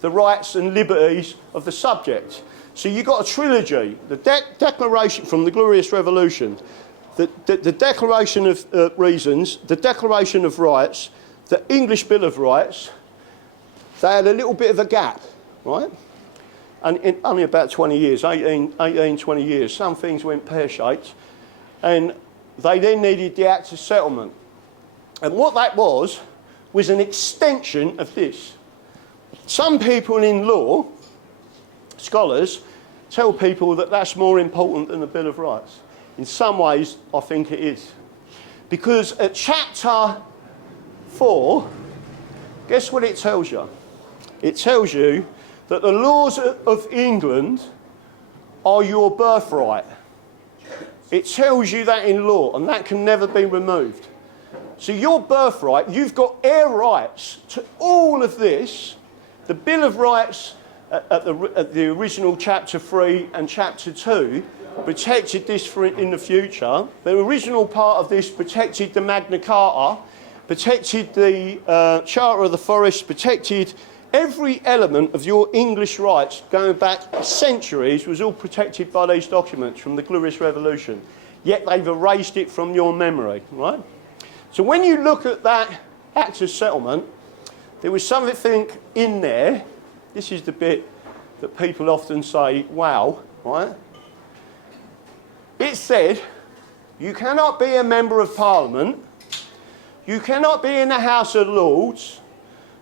the rights and liberties of the subject. So you've got a trilogy, the Declaration from the Glorious Revolution, the Declaration of Reasons, the Declaration of Rights, the English Bill of Rights. They had a little bit of a gap, right? And in only about 20 years, 18, 20 years, some things went pear-shaped, and they then needed the Act of Settlement. And what that was an extension of this. Some people in law, scholars, tell people that that's more important than the Bill of Rights. In some ways, I think it is. Because at chapter 4, guess what it tells you? It tells you that the laws of England are your birthright. It tells you that in law, and that can never be removed. So your birthright, you've got heir rights to all of this. The Bill of Rights at the original chapter 3 and chapter 2 protected this for in the future. The original part of this protected the Magna Carta, protected the Charter of the Forest, protected every element of your English rights going back centuries was all protected by these documents from the Glorious Revolution. Yet they've erased it from your memory, right? So when you look at that Act of Settlement, there was something in there. This is the bit that people often say, wow, right? It said, you cannot be a member of Parliament, you cannot be in the House of Lords,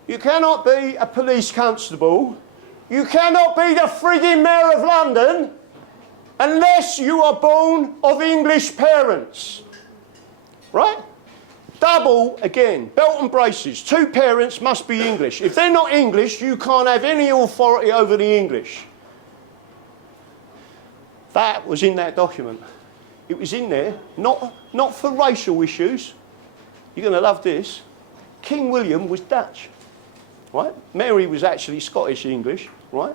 you cannot be a police constable, you cannot be the frigging Mayor of London unless you are born of English parents. Right? Double again, belt and braces. 2 parents must be English. If they're not English, you can't have any authority over the English. That was in that document. It was in there, not for racial issues. You're going to love this. King William was Dutch. Right? Mary was actually Scottish English, right?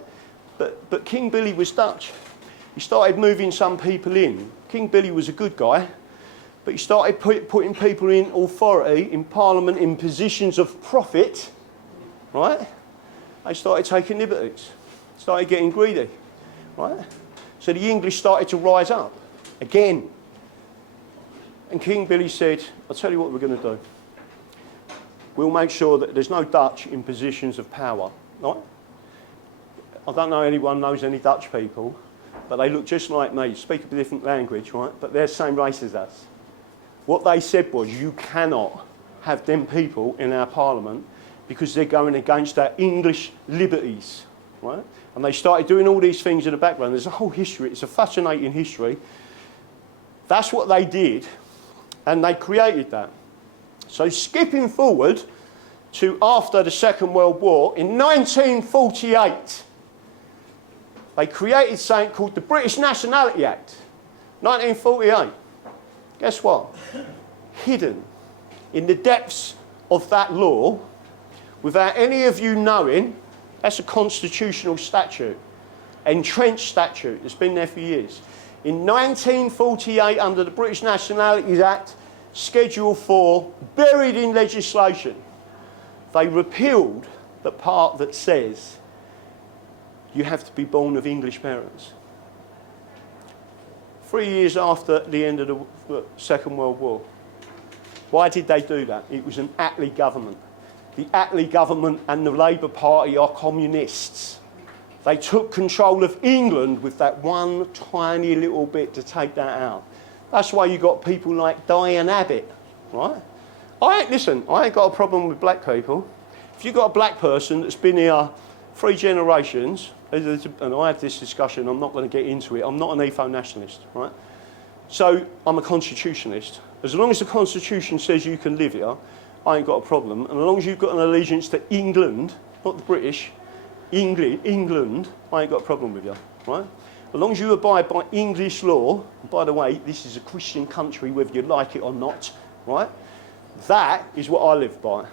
But King Billy was Dutch. He started moving some people in. King Billy was a good guy, but he started putting people in authority, in Parliament, in positions of profit, right? They started taking liberties, started getting greedy, right? So the English started to rise up again. And King Billy said, I'll tell you what we're going to do. We'll make sure that there's no Dutch in positions of power, right? I don't know anyone knows any Dutch people, but they look just like me, speak a different language, right? But they're the same race as us. What they said was, you cannot have them people in our parliament because they're going against our English liberties, right? And they started doing all these things in the background. There's a whole history. It's a fascinating history. That's what they did, and they created that. So skipping forward to after the Second World War, in 1948, they created something called the British Nationality Act, 1948. Guess what? Hidden in the depths of that law, without any of you knowing, that's a constitutional statute, entrenched statute that's been there for years. In 1948, under the British Nationality Act, Schedule 4, buried in legislation, they repealed the part that says you have to be born of English parents. 3 years after the end of the Second World War. Why did they do that? It was an Attlee government. The Attlee government and the Labour Party are communists. They took control of England with that one tiny little bit to take that out. That's why you got people like Diane Abbott, right? Listen, I ain't got a problem with black people. If you've got a black person that's been here 3 generations, and I have this discussion, I'm not going to get into it, I'm not an ethno-nationalist, right? So I'm a constitutionalist. As long as the Constitution says you can live here, I ain't got a problem. And as long as you've got an allegiance to England, not the British, England, I ain't got a problem with you, right? As long as you abide by English law, and by the way, this is a Christian country, whether you like it or not, right? That is what I live by.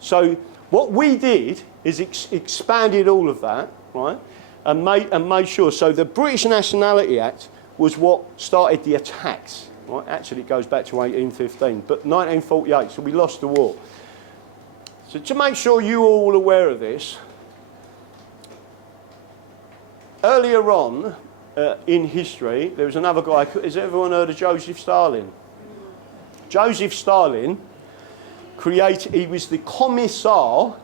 So what we did is expanded all of that, right? And made sure. So the British Nationality Act was what started the attacks, right? Actually, it goes back to 1815, but 1948, so we lost the war. So to make sure you're all aware of this, earlier on in history, there was another guy. Has everyone heard of Joseph Stalin? Joseph Stalin he was the commissar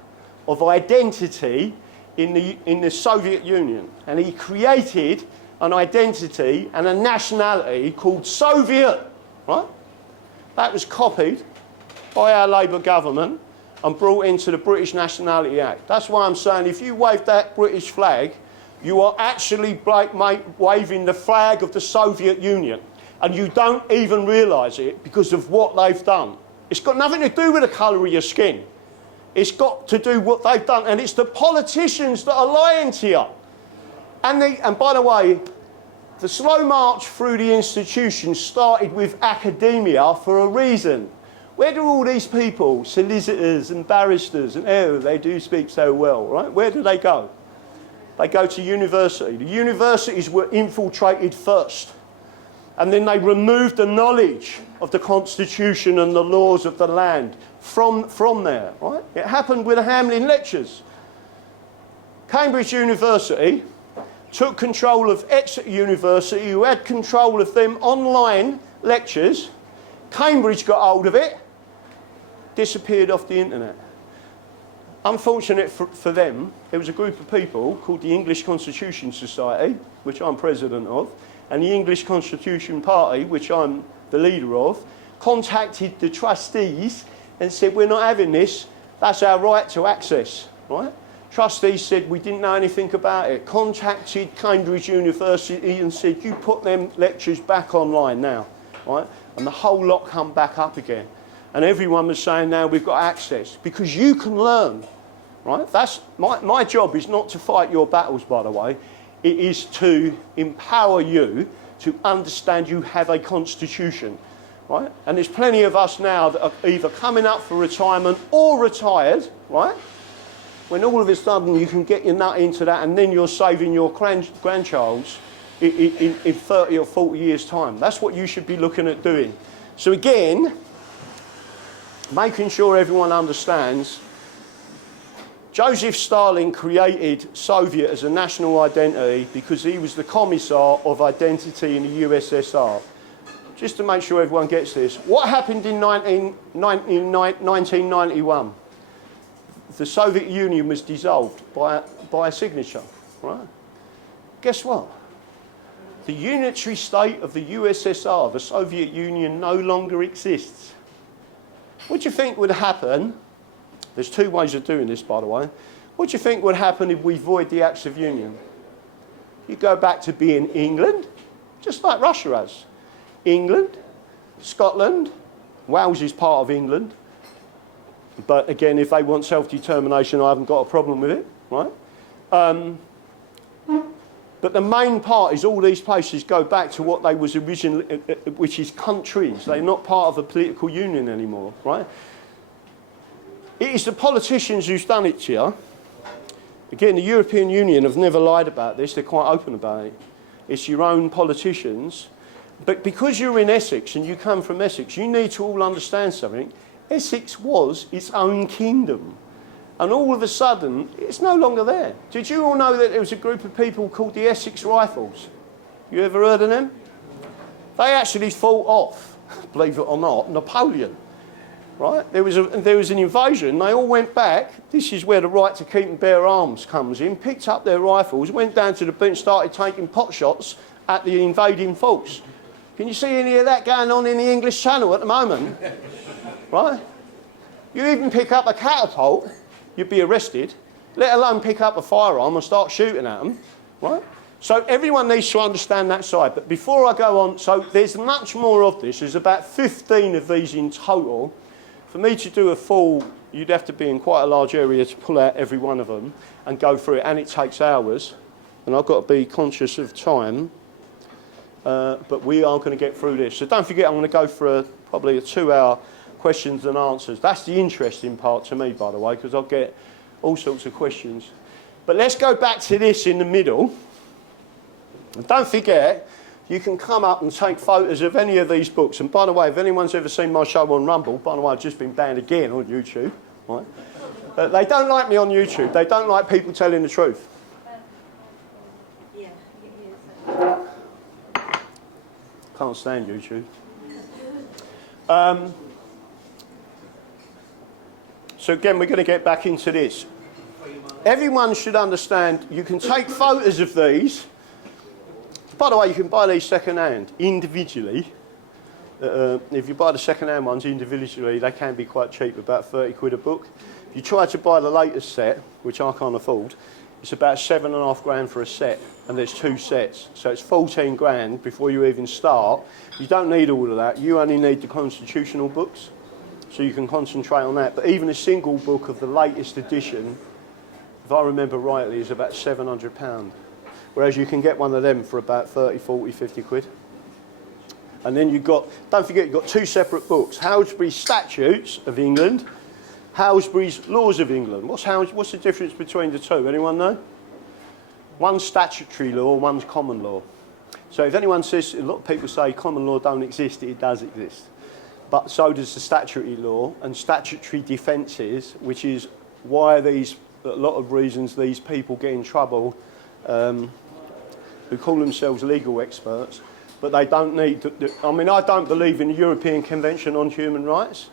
of identity in the Soviet Union, and he created an identity and a nationality called Soviet, right? That was copied by our Labour government and brought into the British Nationality Act. That's why I'm saying if you wave that British flag, you are actually waving the flag of the Soviet Union, and you don't even realise it because of what they've done. It's got nothing to do with the colour of your skin. It's got to do what they've done, and it's the politicians that are lying to you. And by the way, the slow march through the institutions started with academia for a reason. Where do all these people, solicitors and barristers, and they do speak so well, right? Where do they go? They go to university. The universities were infiltrated first. And then they removed the knowledge of the Constitution and the laws of the land from there, right? It happened with the Hamlin Lectures. Cambridge University took control of Exeter University, who had control of them online lectures. Cambridge got hold of it, disappeared off the internet. Unfortunate for them, there was a group of people called the English Constitution Society, which I'm president of, and the English Constitution Party, which I'm the leader of, contacted the trustees and said, we're not having this, that's our right to access, right? Trustees said, we didn't know anything about it. Contacted Cambridge University and said, you put them lectures back online now, right? And the whole lot come back up again. And everyone was saying, now we've got access, because you can learn, right? That's my job is not to fight your battles, by the way. It is to empower you to understand you have a constitution, right? And there's plenty of us now that are either coming up for retirement or retired, right? When all of a sudden you can get your nut into that and then you're saving your grandchild's in 30 or 40 years' time. That's what you should be looking at doing. So again, making sure everyone understands, Joseph Stalin created Soviet as a national identity because he was the commissar of identity in the USSR. Just to make sure everyone gets this, what happened in 1991? The Soviet Union was dissolved by a signature, right? Guess what? the unitary state of the USSR, the Soviet Union, no longer exists. What do you think would happen? There's two ways of doing this, by the way. What do you think would happen if we void the Acts of Union? You go back to being England, just like Russia has. England, Scotland, Wales is part of England. But again, if they want self-determination, I haven't got a problem with it, right? But the main part is all these places go back to what they was originally, which is countries. They're not part of a political union anymore, right? It is the politicians who's done it to you. Again, the European Union have never lied about this. They're quite open about it. It's your own politicians. But because you're in Essex and you come from Essex, you need to all understand something. Essex was its own kingdom. And all of a sudden, it's no longer there. Did you all know that there was a group of people called the Essex Rifles? You ever heard of them? They actually fought off, believe it or not, Napoleon. Right? There was an invasion. They all went back. This is where the right to keep and bear arms comes in. Picked up their rifles, went down to the beach, started taking pot shots at the invading force. Can you see any of that going on in the English Channel at the moment? Right? You even pick up a catapult, you'd be arrested, let alone pick up a firearm and start shooting at them, right? So everyone needs to understand that side. But before I go on, so there's much more of this. There's about 15 of these in total. For me to do a full, you'd have to be in quite a large area to pull out every one of them and go through it, and it takes hours. And I've got to be conscious of time. But we are going to get through this. So don't forget, I'm going to go for probably a 2-hour questions and answers. That's the interesting part to me, by the way, because I'll get all sorts of questions. But let's go back to this in the middle. And don't forget, you can come up and take photos of any of these books. And by the way, if anyone's ever seen my show on Rumble, by the way, I've just been banned again on YouTube. Right? They don't like me on YouTube. They don't like people telling the truth. Can't stand YouTube. So again, we're going to get back into this. Everyone should understand you can take photos of these. By the way, you can buy these second-hand individually. If you buy the second-hand ones individually, they can be quite cheap, about 30 quid a book. If you try to buy the latest set, which I can't afford, it's about £7.5 grand for a set, and there's 2 sets. So it's 14 grand before you even start. You don't need all of that. You only need the constitutional books, so you can concentrate on that. But even a single book of the latest edition, if I remember rightly, is about £700. Whereas you can get one of them for about 30, 40, 50 quid. And then you've got, don't forget, you've got 2 separate books. Halsbury's Statutes of England, Halsbury's Laws of England. What's the difference between the two? Anyone know? One's statutory law, one's common law. So if anyone says, a lot of people say common law don't exist, it does exist. But so does the statutory law and statutory defences, which is why a lot of reasons these people get in trouble, who call themselves legal experts, but they don't need I mean, I don't believe in the European Convention on Human Rights.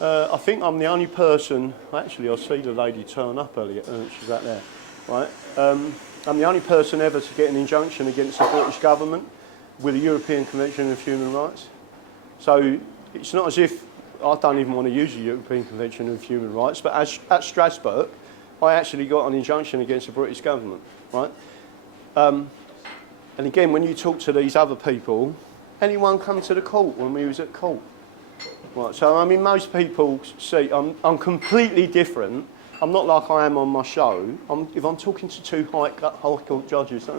I think I'm the only person, actually I see the lady turn up earlier, she's out there, right? I'm the only person ever to get an injunction against the British government with the European Convention of Human Rights. So it's not as if I don't even want to use the European Convention of Human Rights, but at Strasbourg, I actually got an injunction against the British government, right? And again, when you talk to these other people, anyone come to the court when we was at court? Right, so I mean, most people see I'm completely different. I'm not like I am on my show. If I'm talking to 2 high court judges,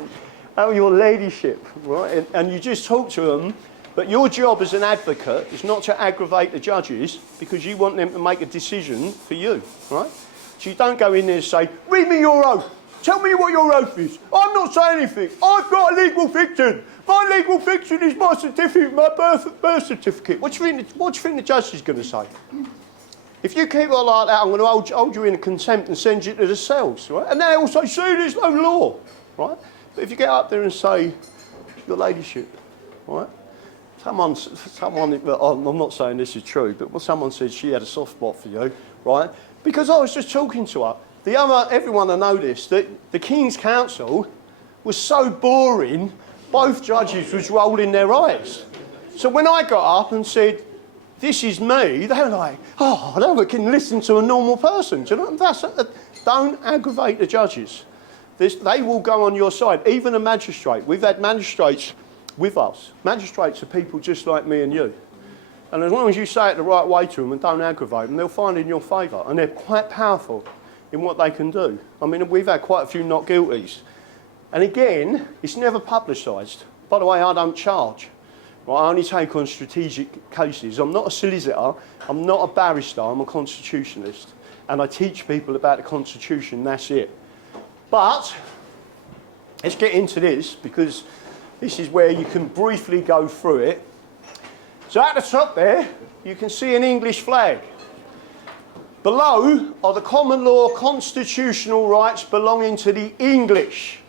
oh, your ladyship, right? And you just talk to them, but your job as an advocate is not to aggravate the judges because you want them to make a decision for you, right? So you don't go in there and say, read me your oath. Tell me what your oath is. I'm not saying anything. I've got a legal fiction. My legal fiction is my certificate, my birth certificate. What do you think the judge is going to say? If you keep on like that, I'm going to hold you in contempt and send you to the cells, right? And they also say there's no law, right? But if you get up there and say, your ladyship, right? Someone, I'm not saying this is true, but someone said she had a soft spot for you, right? Because I was just talking to her. Everyone will know this, that the King's Counsel was so boring Both judges was rolling their eyes. So when I got up and said, this is me, they were like, oh, now we can listen to a normal person. Do you know? Don't aggravate the judges. They will go on your side. Even a magistrate. We've had magistrates with us. Magistrates are people just like me and you. And as long as you say it the right way to them and don't aggravate them, they'll find in your favour. And they're quite powerful in what they can do. I mean, we've had quite a few not guilties. And again, it's never publicised. By the way, I don't charge. Right, I only take on strategic cases. I'm not a solicitor, I'm not a barrister, I'm a constitutionalist. And I teach people about the Constitution, that's it. But, let's get into this, because this is where you can briefly go through it. So at the top there, you can see an English flag. Below are the common law constitutional rights belonging to the English.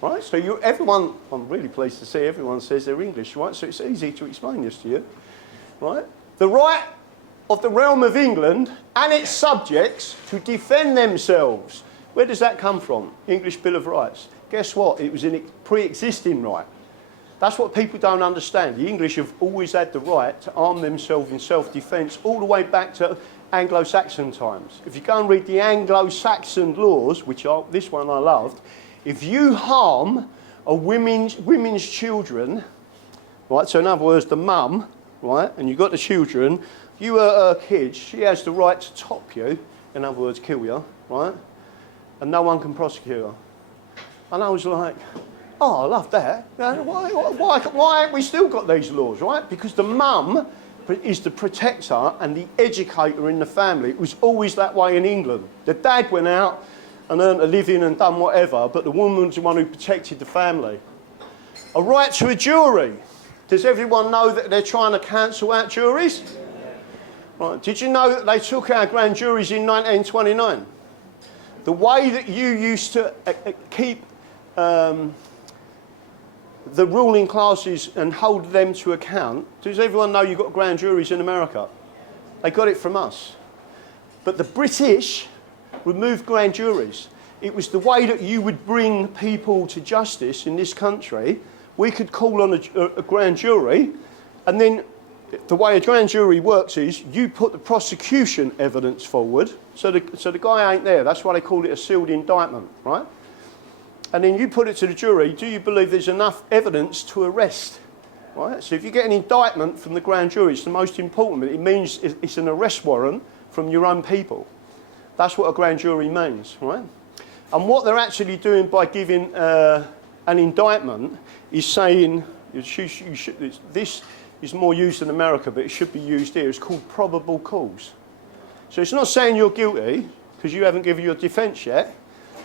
Right, so everyone, I'm really pleased to see everyone says they're English, right? So it's easy to explain this to you, right? The right of the realm of England and its subjects to defend themselves. Where does that come from? English Bill of Rights. Guess what? It was a pre-existing right. That's what people don't understand. The English have always had the right to arm themselves in self-defence all the way back to Anglo-Saxon times. If you go and read the Anglo-Saxon laws, which are, this one I loved, if you harm a women's children, right, so in other words, the mum, right, and you've got the children, you are her kids, she has the right to top you, in other words, kill you, right, and no one can prosecute her. And I was like, oh, I love that. Why haven't we still got these laws, right? Because the mum is the protector and the educator in the family. It was always that way in England. The dad went out and earned a living and done whatever, but the woman was the one who protected the family. A right to a jury. Does everyone know that they're trying to cancel out juries? Right. Did you know that they took our grand juries in 1929? The way that you used to keep the ruling classes and hold them to account, does everyone know you've got grand juries in America? They got it from us. But the British removed grand juries. It was the way that you would bring people to justice in this country. We could call on a grand jury, and then the way a grand jury works is you put the prosecution evidence forward, so the guy ain't there. That's why they call it a sealed indictment, right? And then you put it to the jury, do you believe there's enough evidence to arrest? Right? So if you get an indictment from the grand jury, it's the most important. It means it's an arrest warrant from your own people. That's what a grand jury means, right? And what they're actually doing by giving an indictment is saying, this is more used in America, but it should be used here. It's called probable cause. So it's not saying you're guilty, because you haven't given your defence yet,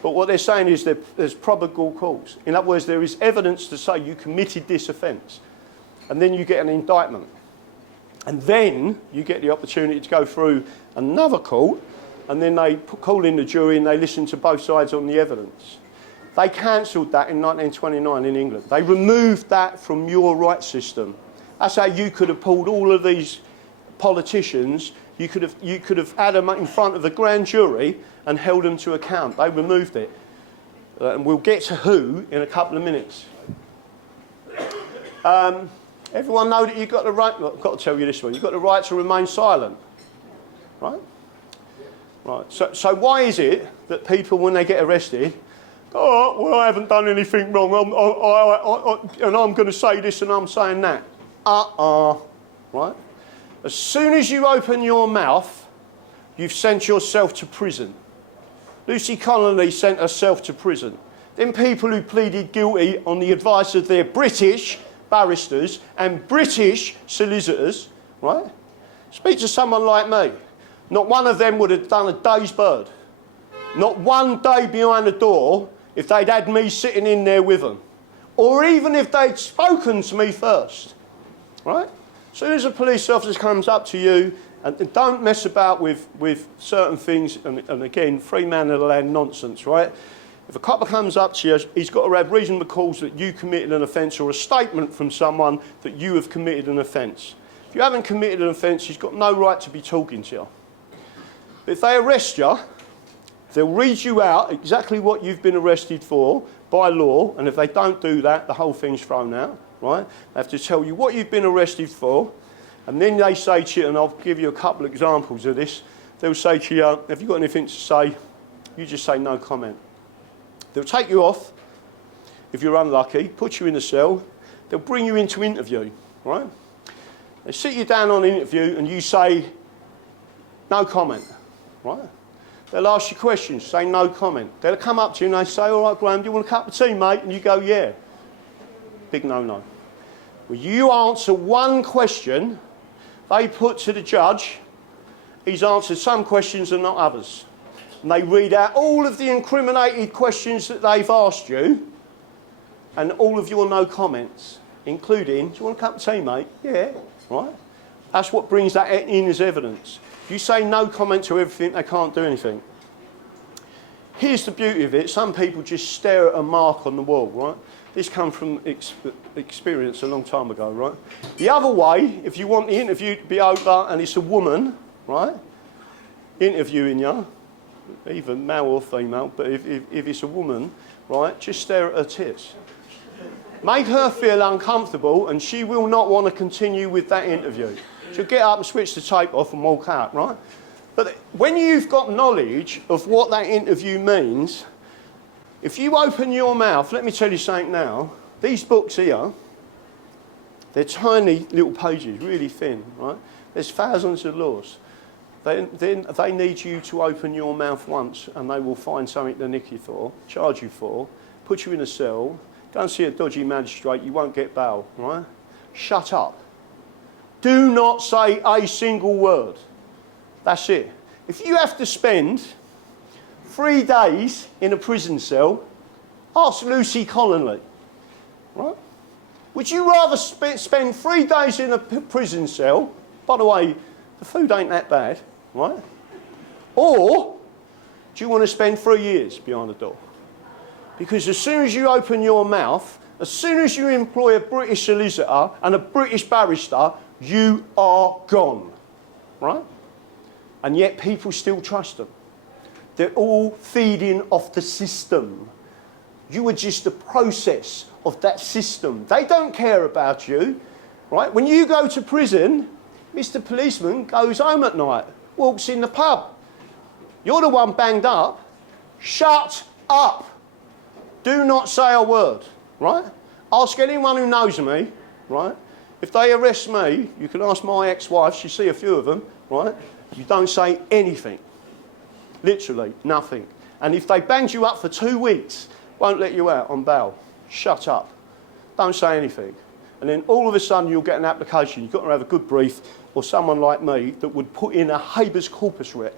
but what they're saying is there's probable cause. In other words, there is evidence to say you committed this offence. And then you get an indictment. And then you get the opportunity to go through another court, and then they call in the jury and they listen to both sides on the evidence. They cancelled that in 1929 in England. They removed that from your right system. That's how you could have pulled all of these politicians, you could have had them in front of a grand jury and held them to account. They removed it. And we'll get to who in a couple of minutes. Everyone know that you've got the right, I've got to tell you this one, you've got the right to remain silent, right? Right. So why is it that people, when they get arrested, oh, well, I haven't done anything wrong, and I'm going to say this and I'm saying that. Right? As soon as you open your mouth, you've sent yourself to prison. Lucy Connolly sent herself to prison. Then people who pleaded guilty on the advice of their British barristers and British solicitors, right? Speak to someone like me. Not one of them would have done a day's bird. Not one day behind the door if they'd had me sitting in there with them. Or even if they'd spoken to me first, right? As soon as a police officer comes up to you, and don't mess about with certain things, and again, free man of the land nonsense, right? If a copper comes up to you, he's got to have reasonable cause that you committed an offence or a statement from someone that you have committed an offence. If you haven't committed an offence, he's got no right to be talking to you. If they arrest you, They'll read you out exactly what you've been arrested for by law, and if they don't do that, the whole thing's thrown out, right? They have to tell you what you've been arrested for, and then they say to you, and I'll give you a couple of examples of this, they'll say to you, have you got anything to say? You just say no comment. They'll take you off, if you're unlucky, put you in a cell, they'll bring you into interview, right? They sit you down on interview and you say no comment, right? They'll ask you questions, say no comment. They'll come up to you and they say, all right, Graham, do you want a cup of tea, mate? And you go, yeah. Big no-no. Well, you answer one question they put to the judge. He's answered some questions and not others. And they read out all of the incriminated questions that they've asked you and all of your no comments, including, do you want a cup of tea, mate? Yeah, right? That's what brings that in as evidence. If you say no comment to everything, they can't do anything. Here's the beauty of it. Some people just stare at a mark on the wall, right? This comes from experience a long time ago, right? The other way, if you want the interview to be over and it's a woman, right, interviewing you, either male or female, but if it's a woman, right, just stare at her tits. Make her feel uncomfortable and she will not want to continue with that interview. She'll get up and switch the tape off and walk out, right? But when you've got knowledge of what that interview means, if you open your mouth, let me tell you something now, these books here, they're tiny little pages, really thin, right? There's thousands of laws. They need you to open your mouth once and they will find something to nick you for, charge you for, put you in a cell, go and see a dodgy magistrate, you won't get bail, right? Shut up. Do not say a single word. That's it. If you have to spend 3 days in a prison cell, ask Lucy Connolly, right? Would you rather spend 3 days in a prison cell, by the way, the food ain't that bad, right? Or do you want to spend 3 years behind the door? Because as soon as you open your mouth, as soon as you employ a British solicitor and a British barrister, you are gone, right? And yet people still trust them. They're all feeding off the system. You are just a process of that system. They don't care about you, right? When you go to prison, Mr. Policeman goes home at night, walks in the pub. You're the one banged up. Shut up. Do not say a word, right? Ask anyone who knows me, right? If they arrest me, you can ask my ex-wife, you see a few of them, right? You don't say anything. Literally, nothing. And if they banged you up for 2 weeks, won't let you out on bail. Shut up. Don't say anything. And then all of a sudden you'll get an application. You've got to have a good brief, or someone like me that would put in a habeas corpus writ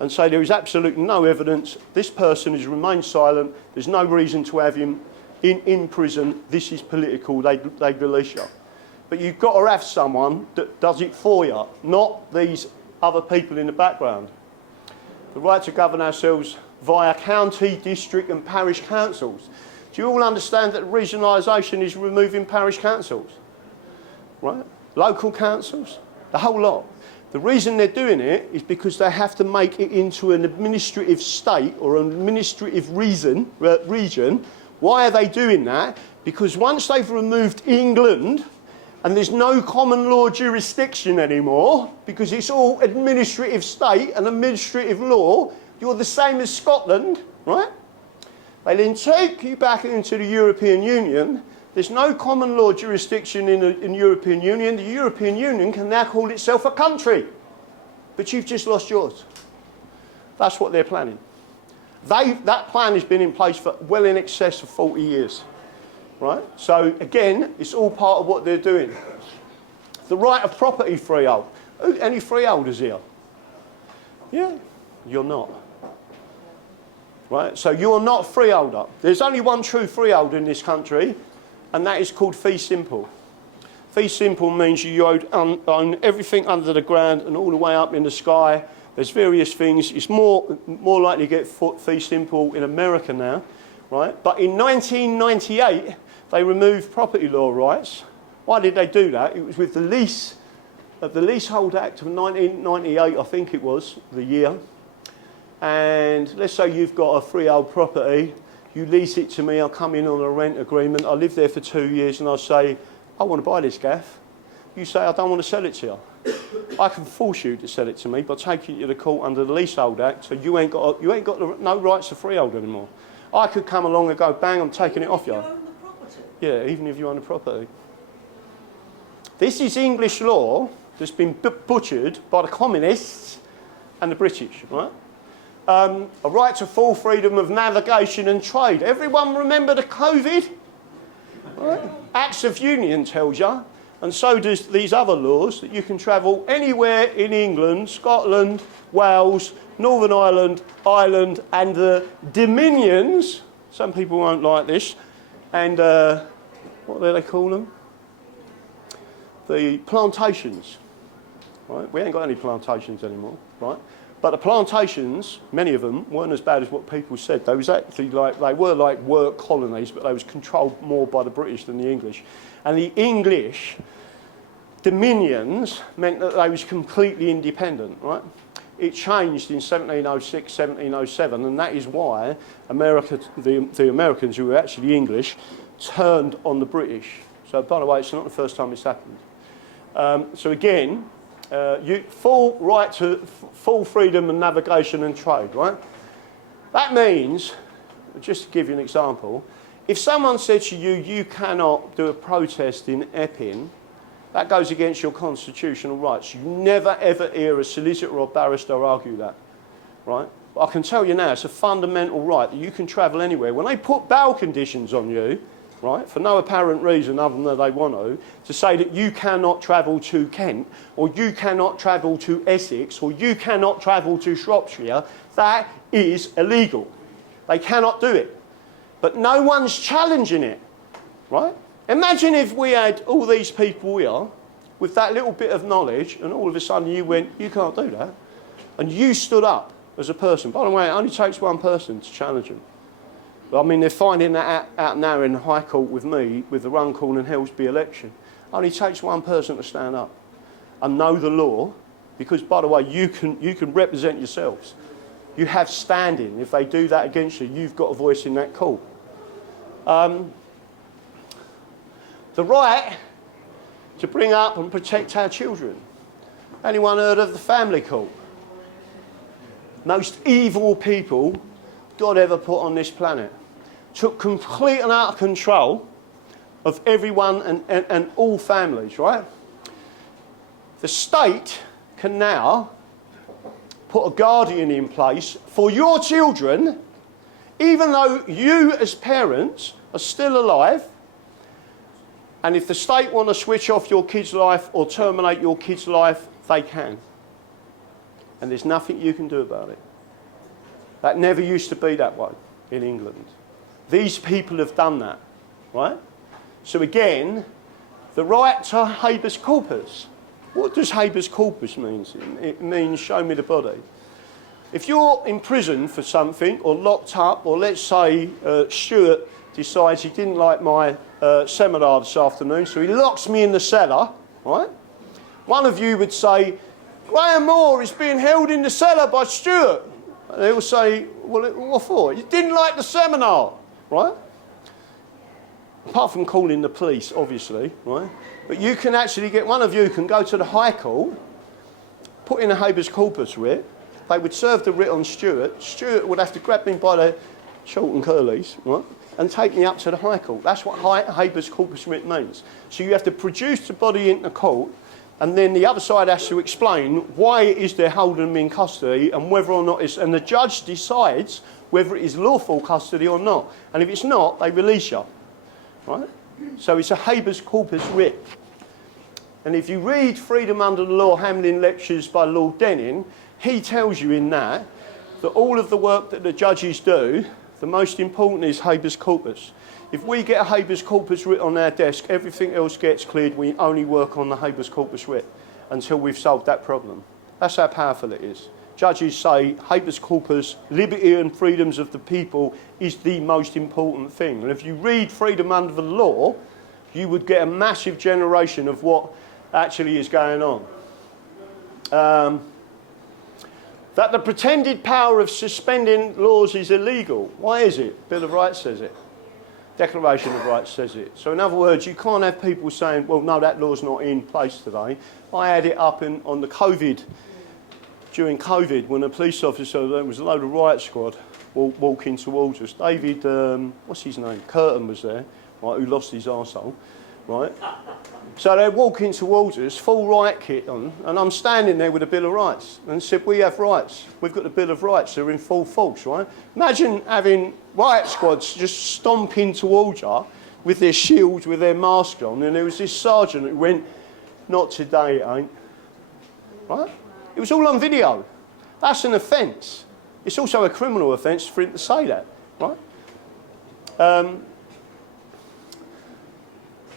and say there is absolutely no evidence, this person has remained silent, there's no reason to have him in prison, this is political, they release you. But you've got to have someone that does it for you, not these other people in the background. The right to govern ourselves via county, district and parish councils. Do you all understand that regionalisation is removing parish councils? Right? Local councils, the whole lot. The reason they're doing it is because they have to make it into an administrative state or an administrative region. Why are they doing that? Because once they've removed England, and there's no common law jurisdiction anymore, because it's all administrative state and administrative law, you're the same as Scotland, right? They then take you back into the European Union. There's no common law jurisdiction in the European Union. The European Union can now call itself a country. But you've just lost yours. That's what they're planning. That plan has been in place for well in excess of 40 years. Right? So, again, it's all part of what they're doing. The right of property freehold. Any freeholders here? Yeah? You're not. Right? So you're not a freeholder. There's only one true freeholder in this country, and that is called fee simple. Fee simple means you own everything under the ground and all the way up in the sky. There's various things. It's more likely to get fee simple in America now. Right? But in 1998, they removed property law rights. Why did they do that? It was with the Leasehold Act of 1998, I think it was, the year. and let's say you've got a freehold property, you lease it to me, I'll come in on a rent agreement, I live there for 2 years and I say, I want to buy this gaff. You say, I don't want to sell it to you. I can force you to sell it to me by taking you to court under the Leasehold Act, so you ain't got no rights to freehold anymore. I could come along and go, bang, I'm taking it off you. You own the property? Yeah, even if you own the property. This is English law that's been butchered by the communists and the British, right? A right to full freedom of navigation and trade. Everyone remember the COVID? Right? Acts of Union tells you, and so does these other laws, that you can travel anywhere in England, Scotland, Wales, Northern Ireland, Ireland, and the Dominions. Some people won't like this. And what do they call them? The plantations. Right? We ain't got any plantations anymore, right? But the plantations, many of them, weren't as bad as what people said. They was actually they were like work colonies, but they was controlled more by the British than the English. And the English dominions meant that they was completely independent, right? It changed in 1706, 1707, and that is why America, the Americans, who were actually English, turned on the British. So, by the way, it's not the first time it's happened. So again, full right to full freedom and navigation and trade, right? That means, just to give you an example, if someone said to you, you cannot do a protest in Epping, that goes against your constitutional rights. You never ever hear a solicitor or barrister argue that, right? But I can tell you now, it's a fundamental right that you can travel anywhere. When they put bail conditions on you, right, for no apparent reason other than that they want to say that you cannot travel to Kent, or you cannot travel to Essex, or you cannot travel to Shropshire, that is illegal. They cannot do it. But no one's challenging it, right? Imagine if we had all these people here with that little bit of knowledge, and all of a sudden you went, you can't do that, and you stood up as a person. By the way, it only takes one person to challenge them. I mean, they're finding that out now in the High Court with me, with the Runcorn and Helsby election. It only takes one person to stand up and know the law, because, by the way, you can represent yourselves. You have standing. If they do that against you, you've got a voice in that court. The right to bring up and protect our children. Anyone heard of the family court? Most evil people God ever put on this planet. Took complete and utter control of everyone and all families, right? The state can now put a guardian in place for your children, even though you as parents are still alive. And if the state want to switch off your kid's life or terminate your kid's life, they can. And there's nothing you can do about it. That never used to be that way in England. These people have done that, right? So again, the right to habeas corpus. What does habeas corpus mean? It means show me the body. If you're in prison for something or locked up, or let's say Stuart decides he didn't like my seminar this afternoon, so he locks me in the cellar, right? One of you would say, Graham Moore is being held in the cellar by Stuart. And they will say, well, what for? You didn't like the seminar, right? Apart from calling the police, obviously, right? But you can actually get, one of you can go to the High Court, put in a habeas corpus writ. They would serve the writ on Stuart. Stuart would have to grab me by the short and curlies, right? And take me up to the High Court. That's what habeas corpus writ means. So you have to produce the body into court, and then the other side has to explain why it is they're holding them in custody and whether or not it's... And the judge decides whether it is lawful custody or not. And if it's not, they release you. Right? So it's a habeas corpus writ. And if you read Freedom Under the Law Handling Lectures by Lord Denning, he tells you in that all of the work that the judges do, the most important is habeas corpus. If we get a habeas corpus writ on our desk, everything else gets cleared. We only work on the habeas corpus writ until we've solved that problem. That's how powerful it is. Judges say habeas corpus, liberty and freedoms of the people is the most important thing. And if you read Freedom Under the Law, you would get a massive generation of what actually is going on. that the pretended power of suspending laws is illegal. Why is it? Bill of Rights says it. Declaration of Rights says it. So in other words, you can't have people saying, well, no, that law's not in place today. I had it up on the COVID, during COVID, when a police officer, there was a load of riot squad walking towards us. David, what's his name? Curtin was there, right, who lost his arsehole, right? So they're walking towards us, full riot kit on, and I'm standing there with a Bill of Rights and said, we have rights. We've got the Bill of Rights. They're in full force, right? Imagine having riot squads just stomping towards you with their shields, with their masks on, and there was this sergeant who went, not today, it ain't. Right? It was all on video. That's an offence. It's also a criminal offence for him to say that, right?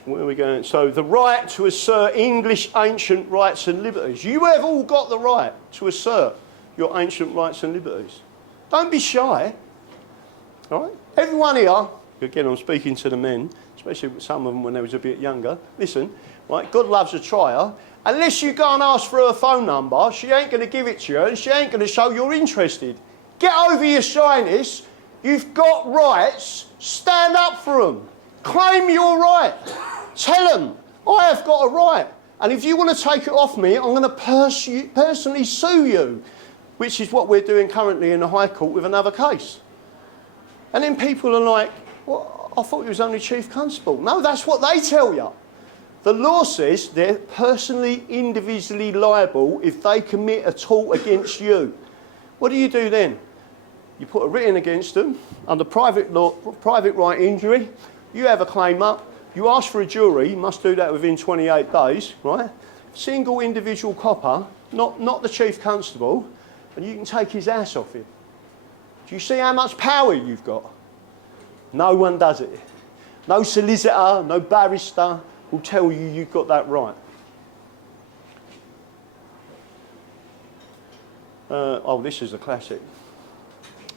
Where are we going? So the right to assert English ancient rights and liberties. You have all got the right to assert your ancient rights and liberties. Don't be shy. All right? Everyone here, again I'm speaking to the men, especially some of them when they was a bit younger. Listen, right? God loves a trier. Unless you go and ask for her phone number, she ain't going to give it to you and she ain't going to show you're interested. Get over your shyness. You've got rights. Stand up for them. Claim your right. Tell them, I have got a right. And if you want to take it off me, I'm going to personally sue you, which is what we're doing currently in the High Court with another case. And then people are like, well, I thought he was only Chief Constable. No, that's what they tell you. The law says they're personally, individually liable if they commit a tort against you. What do you do then? You put a written against them under private law, private right injury. You have a claim up. You ask for a jury. You must do that within 28 days, right? Single individual copper, not the Chief Constable, and you can take his ass off him. Do you see how much power you've got? No one does it. No solicitor, no barrister will tell you you've got that right. Oh, this is a classic.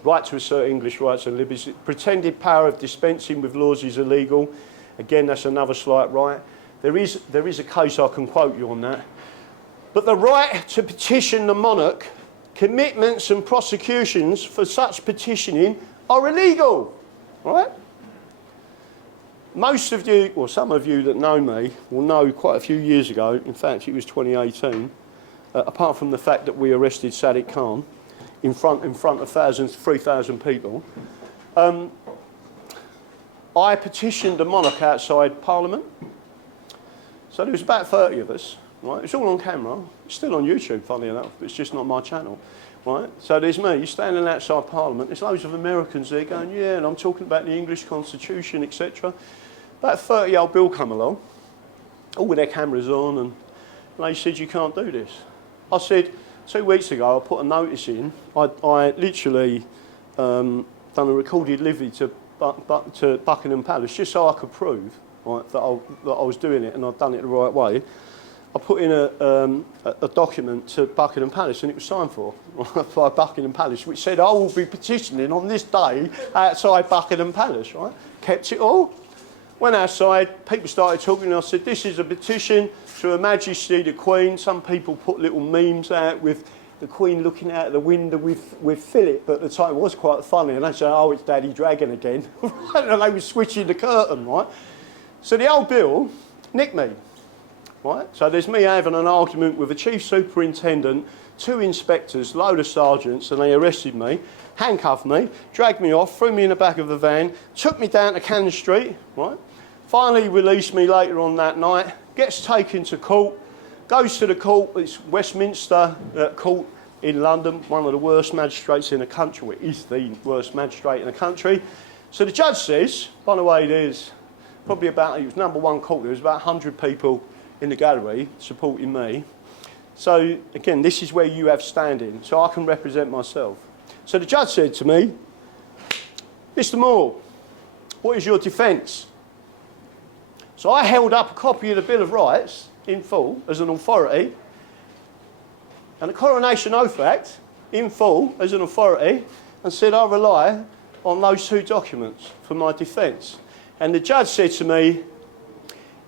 Right to assert English rights and liberties. Pretended power of dispensing with laws is illegal. Again, that's another slight right. There is a case I can quote you on that. But the right to petition the monarch, commitments and prosecutions for such petitioning are illegal. Right? Most of you, or some of you that know me, will know quite a few years ago, in fact it was 2018, apart from the fact that we arrested Sadiq Khan in front of 3,000 people, I petitioned the monarch outside Parliament. So there was about 30 of us, right? It's all on camera. It's still on YouTube, funny enough, but it's just not my channel, right? So there's me standing outside Parliament. There's loads of Americans there going, yeah, and I'm talking about the English Constitution, etc. About a 30-year-old Bill come along, all with their cameras on, and they said, you can't do this. I said, 2 weeks ago, I put a notice in. I literally done a recorded livery to Buckingham Palace just so I could prove, right, that I was doing it and I'd done it the right way. I put in a document to Buckingham Palace and it was signed for by Buckingham Palace, which said I will be petitioning on this day outside Buckingham Palace. Right? Kept it all. Went outside, people started talking, and I said, this is a petition to Her Majesty the Queen. Some people put little memes out with the Queen looking out the window with Philip, but at the time it was quite funny, and they said, oh, it's Daddy Dragon again. And they were switching the curtain, right? So the old Bill nicked me, right? So there's me having an argument with a Chief Superintendent, 2 inspectors, load of sergeants, and they arrested me, handcuffed me, dragged me off, threw me in the back of a van, took me down to Cannon Street, right? Finally released me later on that night, gets taken to court, goes to the court, it's Westminster Court in London, one of the worst magistrates in the country. Well, it is the worst magistrate in the country. So the judge says, by the way, there's probably about, it was #1 court, there was about 100 people in the gallery supporting me. So again, this is where you have standing, so I can represent myself. So the judge said to me, Mr. Moore, what is your defence? So I held up a copy of the Bill of Rights in full as an authority, and the Coronation Oath Act in full as an authority, and said I rely on those 2 documents for my defence. And the judge said to me,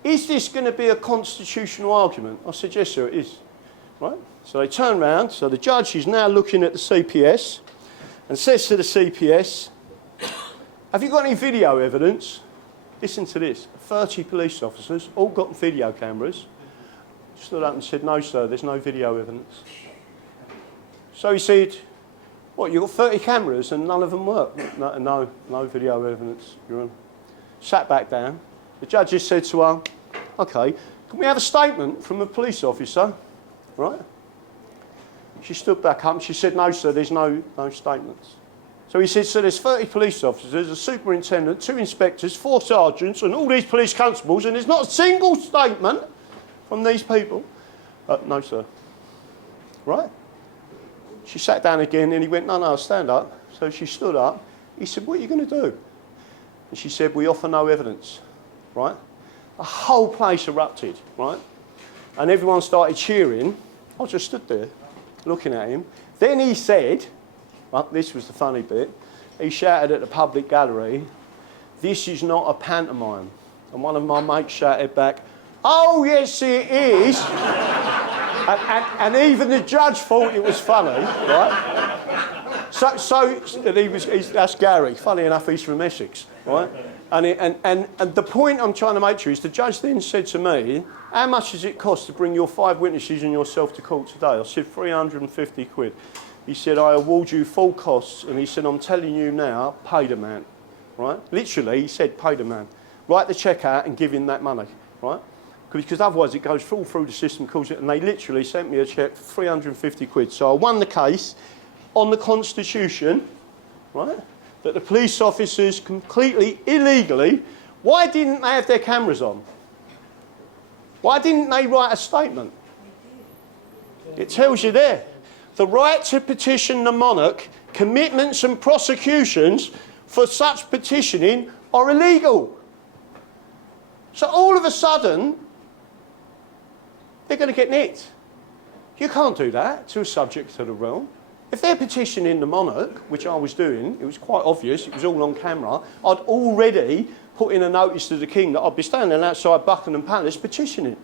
is this going to be a constitutional argument? I said, yes, sir, it is. right? So they turn round, so the judge is now looking at the CPS and says to the CPS, have you got any video evidence? Listen to this, 30 police officers, all got video cameras, stood up and said, no sir, there's no video evidence. So he said, what, you've got 30 cameras and none of them work? No video evidence, Your Honour. Sat back down. The judge just said to her, okay, can we have a statement from a police officer? Right? She stood back up and she said, no sir, there's no statements. So he said, so there's 30 police officers, a superintendent, 2 inspectors, 4 sergeants and all these police constables and there's not a single statement from these people? No sir. Right? She sat down again and he went, no, stand up. So she stood up. He said, what are you going to do? And she said, we offer no evidence. Right? The whole place erupted. Right? And everyone started cheering. I just stood there looking at him. Then he said, well, this was the funny bit, he shouted at the public gallery, this is not a pantomime. And one of my mates shouted back, oh yes it is. And even the judge thought it was funny, right? That's Gary. Funny enough, he's from Essex, right? And the point I'm trying to make to you is the judge then said to me, how much does it cost to bring your 5 witnesses and yourself to court today? I said, 350 quid. He said, I award you full costs. And he said, I'm telling you now, pay the man, right? Literally, he said, pay the man. Write the cheque out and give him that money, right? Because otherwise it goes all through the system, calls it, and they literally sent me a cheque for 350 quid. So I won the case on the Constitution, right? That the police officers completely illegally, why didn't they have their cameras on? Why didn't they write a statement? It tells you there. The right to petition the monarch, commitments and prosecutions for such petitioning are illegal. So all of a sudden, they're going to get nicked. You can't do that to a subject of the realm. If they're petitioning the monarch, which I was doing, it was quite obvious, it was all on camera, I'd already put in a notice to the king that I'd be standing outside Buckingham Palace petitioning,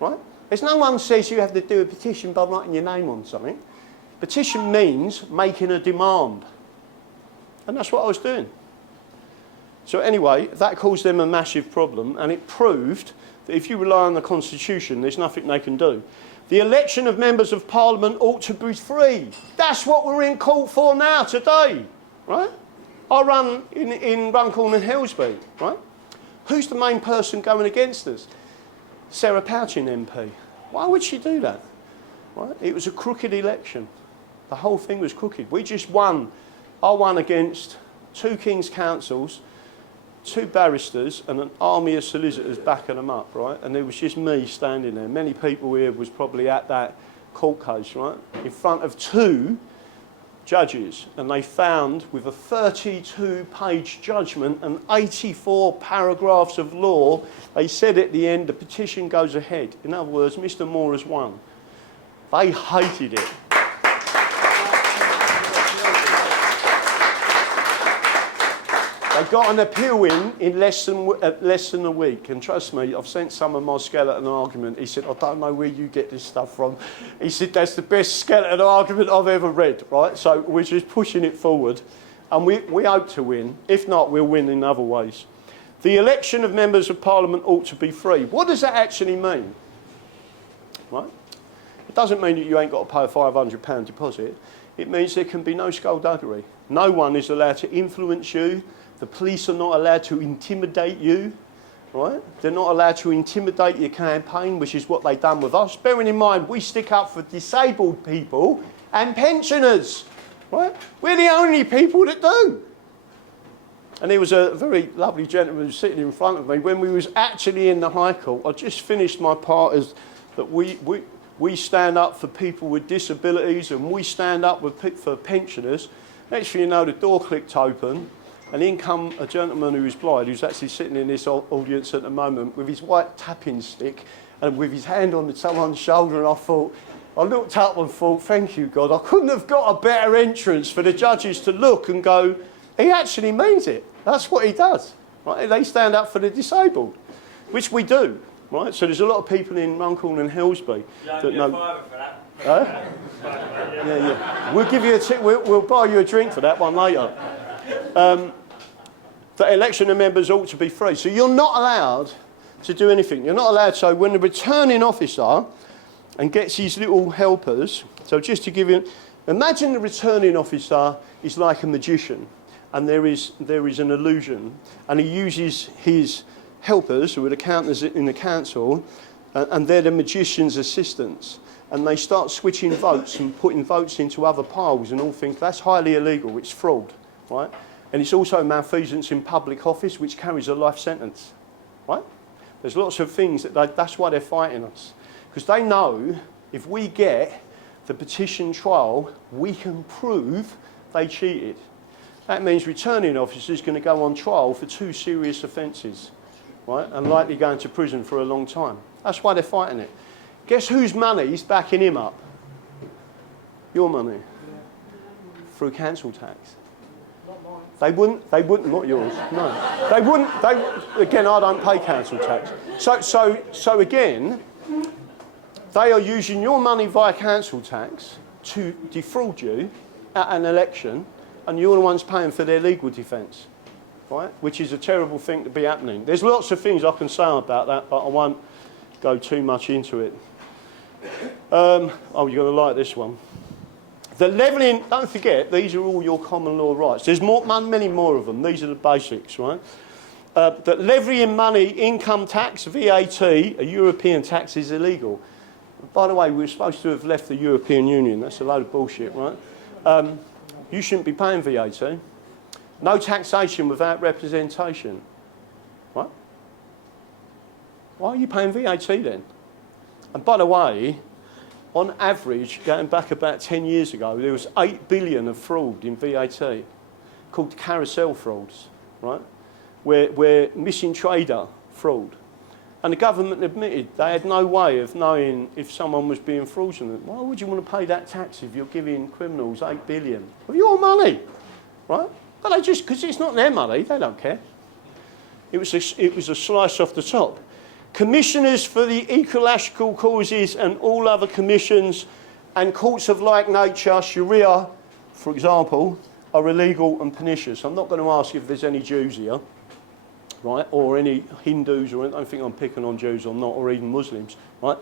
right? There's no one says you have to do a petition by writing your name on something. Petition means making a demand. And that's what I was doing. So anyway, that caused them a massive problem, and it proved that if you rely on the Constitution, there's nothing they can do. The election of members of Parliament ought to be free. That's what we're in court for now, today, right? I run in Runcorn and Hillsby, right? Who's the main person going against us? Sarah Pouchin MP. Why would she do that? Right? It was a crooked election. The whole thing was crooked. We just won. I won against 2 King's Counsels, 2 barristers and an army of solicitors backing them up, right? And it was just me standing there. Many people here was probably at that court case, right? In front of 2 judges. And they found, with a 32-page judgment and 84 paragraphs of law, they said at the end, the petition goes ahead. In other words, Mr. Moore has won. They hated it. They got an appeal in less than a week, and trust me, I've sent some of my skeleton argument. He said, I don't know where you get this stuff from. He said, that's the best skeleton argument I've ever read, right? So we're just pushing it forward, and we hope to win. If not, we'll win in other ways. The election of members of Parliament ought to be free. What does that actually mean? Right? It doesn't mean that you ain't got to pay a £500 deposit. It means there can be no skullduggery. No one is allowed to influence you. The police are not allowed to intimidate you, right? They're not allowed to intimidate your campaign, which is what they've done with us. Bearing in mind, we stick up for disabled people and pensioners, right? We're the only people that do. And there was a very lovely gentleman who was sitting in front of me. When we was actually in the High Court, I just finished my part as that we stand up for people with disabilities and we stand up for pensioners. Next thing you know, the door clicked open. And in come a gentleman who is blind, who's actually sitting in this audience at the moment with his white tapping stick and with his hand on someone's shoulder, and I looked up and thought, thank you, God, I couldn't have got a better entrance for the judges to look and go, he actually means it. That's what he does. Right? They stand up for the disabled, which we do. right? So there's a lot of people in Runcorn and Hillsby that know. For that. Huh? Yeah. We'll give you a we'll buy you a drink for that one later. That election of members ought to be free. So you're not allowed to do anything. You're not allowed. So when the returning officer and gets his little helpers, so just to give you, imagine the returning officer is like a magician, and there is an illusion, and he uses his helpers, who are the counters in the council, and they're the magician's assistants, and they start switching votes and putting votes into other piles and all things. That's highly illegal. It's fraud, right? And it's also malfeasance in public office, which carries a life sentence, right? There's lots of things that's why they're fighting us. Because they know if we get the petition trial, we can prove they cheated. That means returning officers are going to go on trial for 2 serious offences, right? And likely going to prison for a long time. That's why they're fighting it. Guess whose money's backing him up? Your money. Through council tax. They wouldn't, not yours, no. They wouldn't, again, I don't pay council tax. So again, they are using your money via council tax to defraud you at an election, and you're the ones paying for their legal defence, right? Which is a terrible thing to be happening. There's lots of things I can say about that, but I won't go too much into it. You're going to like this one. The levelling, don't forget, these are all your common law rights. There's many more of them. These are the basics, right? That levying money, income tax, VAT, a European tax is illegal. By the way, we're supposed to have left the European Union. That's a load of bullshit, right? You shouldn't be paying VAT. No taxation without representation, right? Why are you paying VAT then? And by the way, on average, going back about 10 years ago, there was 8 billion of fraud in VAT, called carousel frauds, right? Where missing trader fraud. And the government admitted they had no way of knowing if someone was being fraudulent. Why would you want to pay that tax if you're giving criminals 8 billion of your money, right? But they just, because it's not their money, they don't care. It was a slice off the top. Commissioners for the ecological causes and all other commissions and courts of like nature, Sharia, for example, are illegal and pernicious. I'm not going to ask if there's any Jews here, right, or any Hindus, or I don't think I'm picking on Jews or not, or even Muslims, right?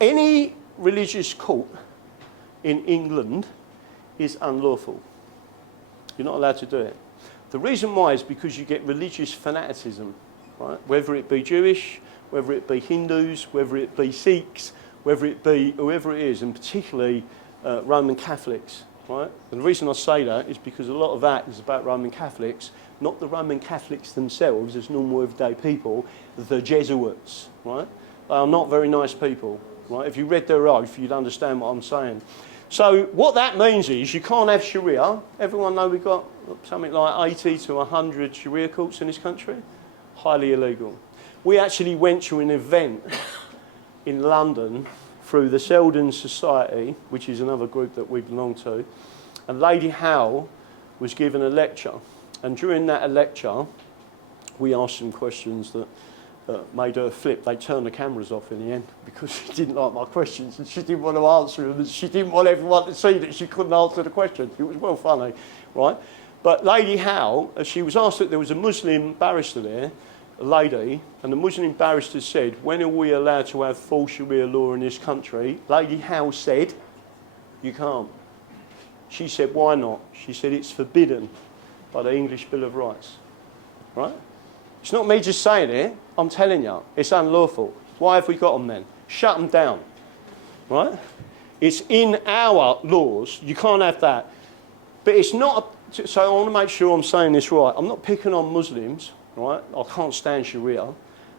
Any religious court in England is unlawful. You're not allowed to do it. The reason why is because you get religious fanaticism. Right? Whether it be Jewish, whether it be Hindus, whether it be Sikhs, whether it be whoever it is, and particularly Roman Catholics. Right? And the reason I say that is because a lot of that is about Roman Catholics, not the Roman Catholics themselves as normal everyday people, the Jesuits. Right? They are not very nice people. Right? If you read their oath, you'd understand what I'm saying. So what that means is you can't have Sharia. Everyone know we've got something like 80 to 100 Sharia courts in this country. Highly illegal. We actually went to an event in London through the Selden Society, which is another group that we belong to, and Lady Howe was given a lecture. And during that lecture, we asked some questions that made her flip. They turned the cameras off in the end because she didn't like my questions and she didn't want to answer them and she didn't want everyone to see that she couldn't answer the question. It was well funny, right? But Lady Howe, she was asked that there was a Muslim barrister there, a lady, and the Muslim barrister said, when are we allowed to have full Sharia law in this country? Lady Howe said, you can't. She said, why not? She said, it's forbidden by the English Bill of Rights, right? It's not me just saying it, I'm telling you, it's unlawful. Why have we got them then? Shut them down, right? It's in our laws, you can't have that. But it's not, so I want to make sure I'm saying this right. I'm not picking on Muslims, right? I can't stand Sharia.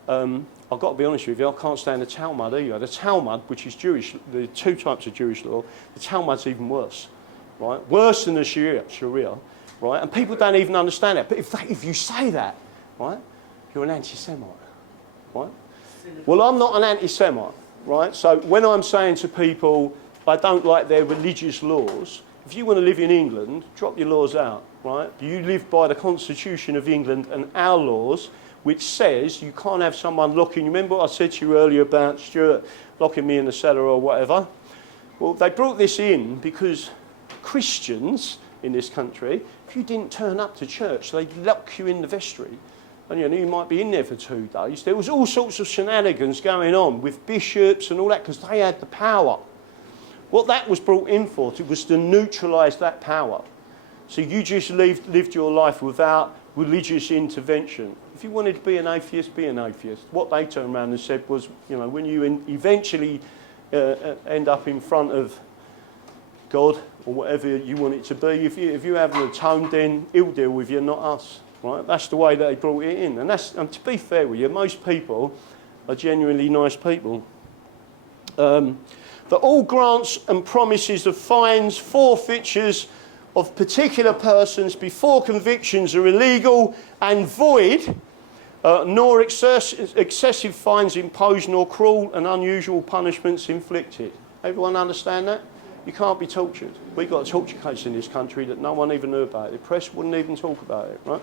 I've got to be honest with you, I can't stand the Talmud either. The Talmud, which is Jewish, the 2 types of Jewish law, the Talmud's even worse, right? Worse than the Sharia, right? And people don't even understand that. But if you say that, right, you're an anti-Semite, right? Well, I'm not an anti-Semite, right? So when I'm saying to people, I don't like their religious laws, if you want to live in England, drop your laws out, right? You live by the Constitution of England and our laws, which says you can't have someone locking. Remember what I said to you earlier about Stuart locking me in the cellar or whatever? Well, they brought this in because Christians in this country, if you didn't turn up to church, they'd lock you in the vestry. And you might be in there for 2 days. There was all sorts of shenanigans going on with bishops and all that because they had the power. What that was brought in for was to neutralise that power. So you just lived your life without religious intervention. If you wanted to be an atheist, be an atheist. What they turned around and said was, when you eventually end up in front of God or whatever you want it to be, if you haven't atoned, then he'll deal with you, not us. Right? That's the way that they brought it in. And to be fair with you, most people are genuinely nice people. That all grants and promises of fines, forfeitures of particular persons before convictions are illegal and void, nor excessive fines imposed, nor cruel and unusual punishments inflicted. Everyone understand that? You can't be tortured. We've got a torture case in this country that no one even knew about. The press wouldn't even talk about it, right?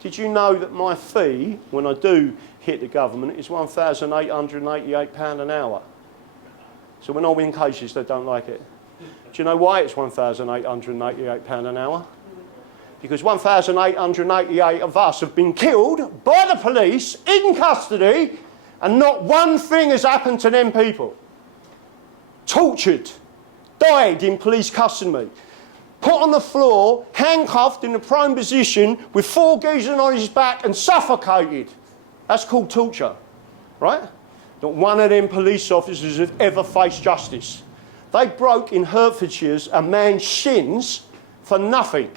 Did you know that my fee, when I do hit the government, is £1,888 an hour? So when I win cases, they don't like it. Do you know why it's £1,888 an hour? Because 1,888 of us have been killed by the police in custody, and not one thing has happened to them people. Tortured, died in police custody, put on the floor, handcuffed in a prone position with 4 geezers on his back and suffocated. That's called torture, right? Not one of them police officers have ever faced justice. They broke in Hertfordshire's a man's shins for nothing.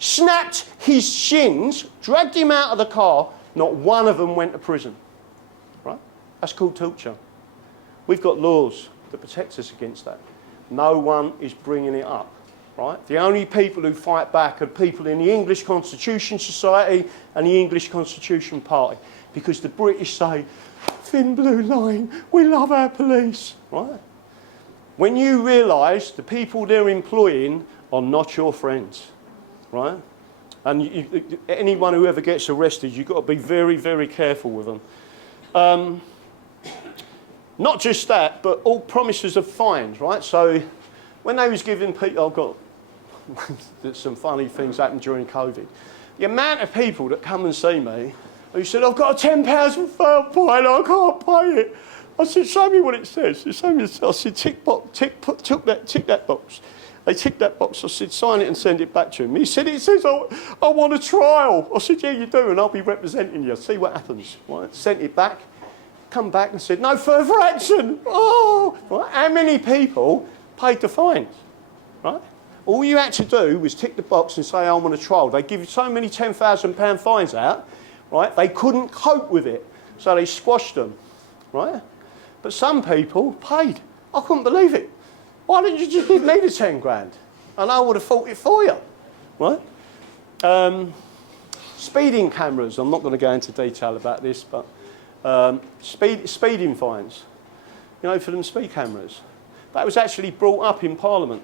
Snapped his shins, dragged him out of the car, not one of them went to prison, right? That's called torture. We've got laws that protect us against that. No one is bringing it up, right? The only people who fight back are people in the English Constitution Society and the English Constitution Party, because the British say, thin blue line, we love our police, right? When you realise the people they're employing are not your friends, right? And anyone who ever gets arrested, you've got to be very, very careful with them. Not just that, but all promises of fines, right? So when they was giving people, I've got some funny things happened during COVID. The amount of people that come and see me who said, I've got a £10 fine, I can't pay it. I said, show me what it says. I said, tick that box. They ticked that box. I said, sign it and send it back to him. He said, it says, I want a trial. I said, yeah, you do, and I'll be representing you. See what happens. Right? Sent it back. Come back and said, no further action. Oh, right? How many people paid the fines? Right? All you had to do was tick the box and say, I want a trial. They give you so many £10,000 fines out, right? They couldn't cope with it, so they squashed them, right? But some people paid. I couldn't believe it. Why didn't you just give me the 10 grand? And I would have fought it for you, right? Speeding cameras. I'm not going to go into detail about this, but speeding fines, for them speed cameras. That was actually brought up in Parliament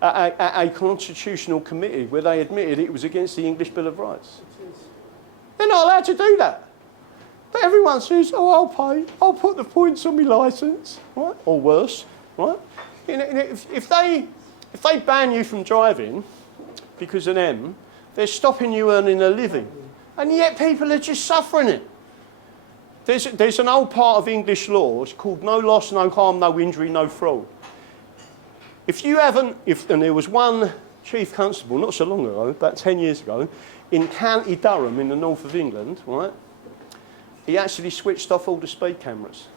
at a constitutional committee where they admitted it was against the English Bill of Rights. They're not allowed to do that. But everyone says, oh, I'll pay. I'll put the points on my licence, right? Or worse, right? If they ban you from driving because of them, they're stopping you earning a living. And yet people are just suffering it. There's an old part of English law, it's called no loss, no harm, no injury, no fraud. And there was one chief constable, not so long ago, about 10 years ago, in County Durham in the north of England, right? He actually switched off all the speed cameras.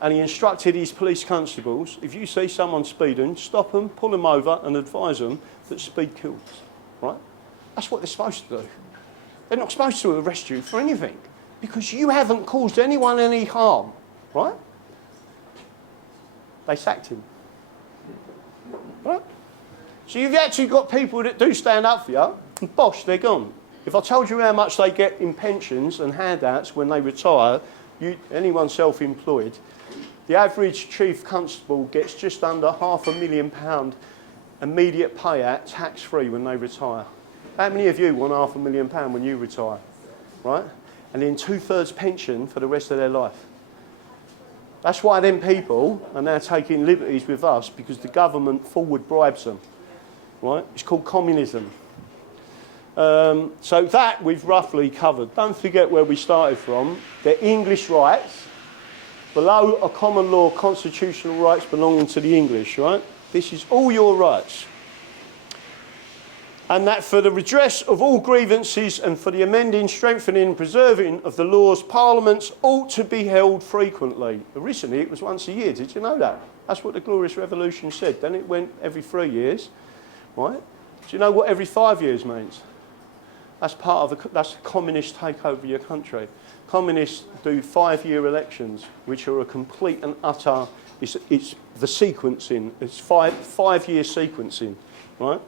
And he instructed his police constables, if you see someone speeding, stop them, pull them over and advise them that speed kills, right? That's what they're supposed to do. They're not supposed to arrest you for anything, because you haven't caused anyone any harm, right? They sacked him, right? So you've actually got people that do stand up for you, and bosh, they're gone. If I told you how much they get in pensions and handouts when they retire, anyone self-employed, the average chief constable gets just under £500,000 immediate payout, tax-free when they retire. How many of you want £500,000 when you retire, right? And then 2/3 pension for the rest of their life. That's why them people are now taking liberties with us, because the government forward bribes them, right? It's called communism. So that we've roughly covered. Don't forget where we started from. They're English rights. Below are common law constitutional rights belonging to the English, right? This is all your rights. And that for the redress of all grievances and for the amending, strengthening and preserving of the laws, parliaments ought to be held frequently. Originally it was once a year, did you know that? That's what the Glorious Revolution said. Then it went every 3 years, right? Do you know what every 5 years means? That's part of that's communist takeover of your country. Communists do 5-year elections, which are a complete and utter, it's the sequencing, it's five-year sequencing, right?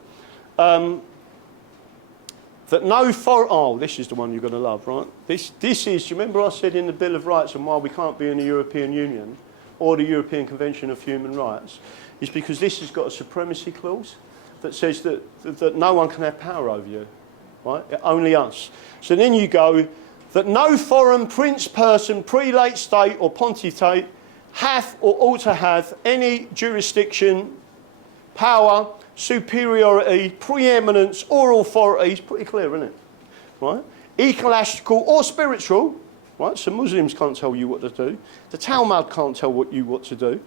That no foreign, oh, this is the one you're going to love, right? This is, do you remember I said in the Bill of Rights and why we can't be in the European Union or the European Convention of Human Rights, is because this has got a supremacy clause that says that no one can have power over you, right? Only us. So then you go, that no foreign prince, person, prelate, state or pontificate hath or ought to have any jurisdiction, power, superiority, preeminence or authority. It's pretty clear, isn't it? Right? Ecclesiastical or spiritual, right? So Muslims can't tell you what to do. The Talmud can't tell you what to do.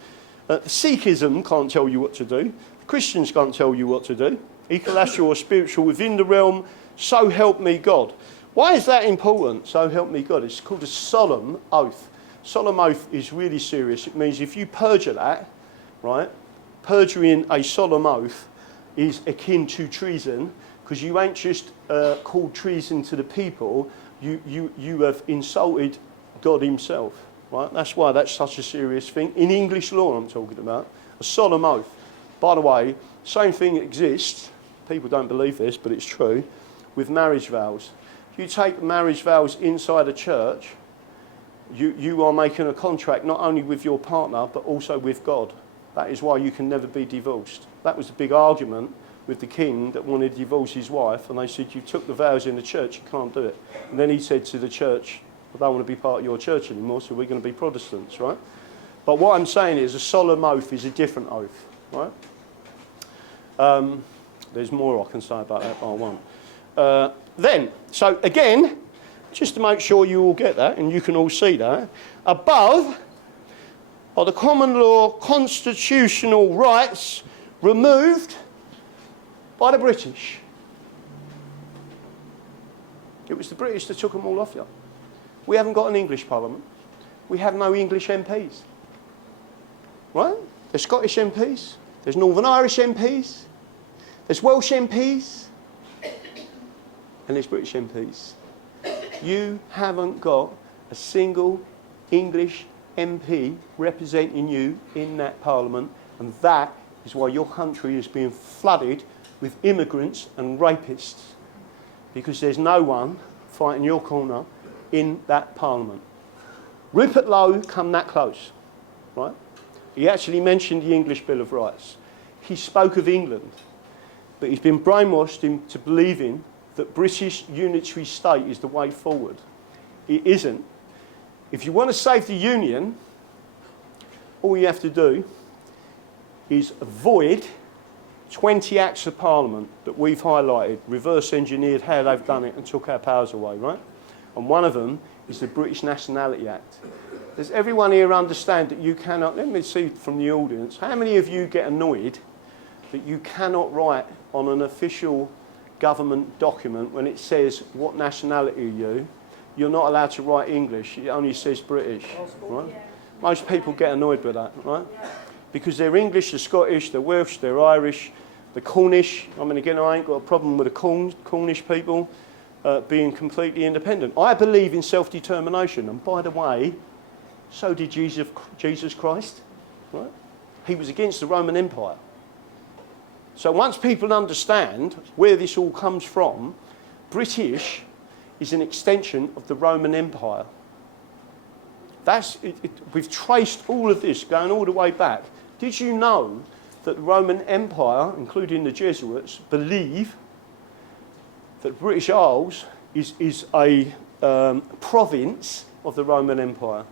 Sikhism can't tell you what to do. Christians can't tell you what to do. Ecclesiastical or spiritual within the realm, so help me God. Why is that important? So help me God. It's called a solemn oath. Solemn oath is really serious. It means if you perjure that, right? Perjuring a solemn oath is akin to treason, because you ain't just called treason to the people, you have insulted God himself, right? That's why that's such a serious thing. In English law I'm talking about, a solemn oath. By the way, same thing exists, people don't believe this, but it's true, with marriage vows. If you take marriage vows inside a church, you are making a contract not only with your partner, but also with God. That is why you can never be divorced. That was the big argument with the king that wanted to divorce his wife, and they said, you took the vows in the church, you can't do it. And then he said to the church, I don't want to be part of your church anymore, so we're going to be Protestants, right? But what I'm saying is a solemn oath is a different oath, right? There's more I can say about that, but I won't. So again, just to make sure you all get that, and you can all see that, above are the common law constitutional rights removed by the British. It was the British that took them all off you. We haven't got an English parliament. We have no English MPs. Right? There's Scottish MPs. There's Northern Irish MPs. There's Welsh MPs. And there's British MPs. You haven't got a single English MP representing you in that parliament, and that is why your country is being flooded with immigrants and rapists, because there's no one fighting your corner in that parliament. Rupert Lowe come that close, right? He actually mentioned the English Bill of Rights. He spoke of England, but he's been brainwashed into believing that British unitary state is the way forward. It isn't. If you want to save the Union, all you have to do is avoid 20 acts of Parliament that we've highlighted, reverse engineered how they've done it and took our powers away, right? And one of them is the British Nationality Act. Does everyone here understand that you cannot, let me see from the audience, how many of you get annoyed that you cannot write on an official government document when it says what nationality are you? You're not allowed to write English, it only says British, right? Yeah. Most people get annoyed with that, right? Yeah. Because they're English, they're Scottish, they're Welsh, they're Irish, they're Cornish. I mean, again, I ain't got a problem with the Cornish people being completely independent. I believe in self-determination, and by the way, so did Jesus Christ, right? He was against the Roman Empire. So once people understand where this all comes from, British is an extension of the Roman Empire. We've traced all of this going all the way back. Did you know that the Roman Empire, including the Jesuits, believe that the British Isles is a province of the Roman Empire.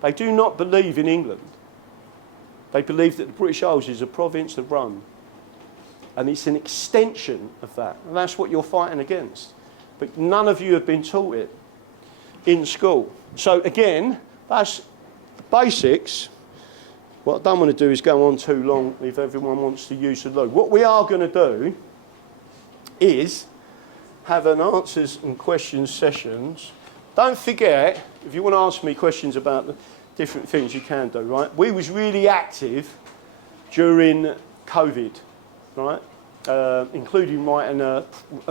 They do not believe in England. They believe that the British Isles is a province of Rome. And it's an extension of that. And that's what you're fighting against. But none of you have been taught it in school. So again, that's the basics. What I don't want to do is go on too long if everyone wants to use the loo. What we are going to do is have an answers and questions sessions. Don't forget, if you want to ask me questions about the different things, you can do, right? We was really active during COVID, right? Including writing a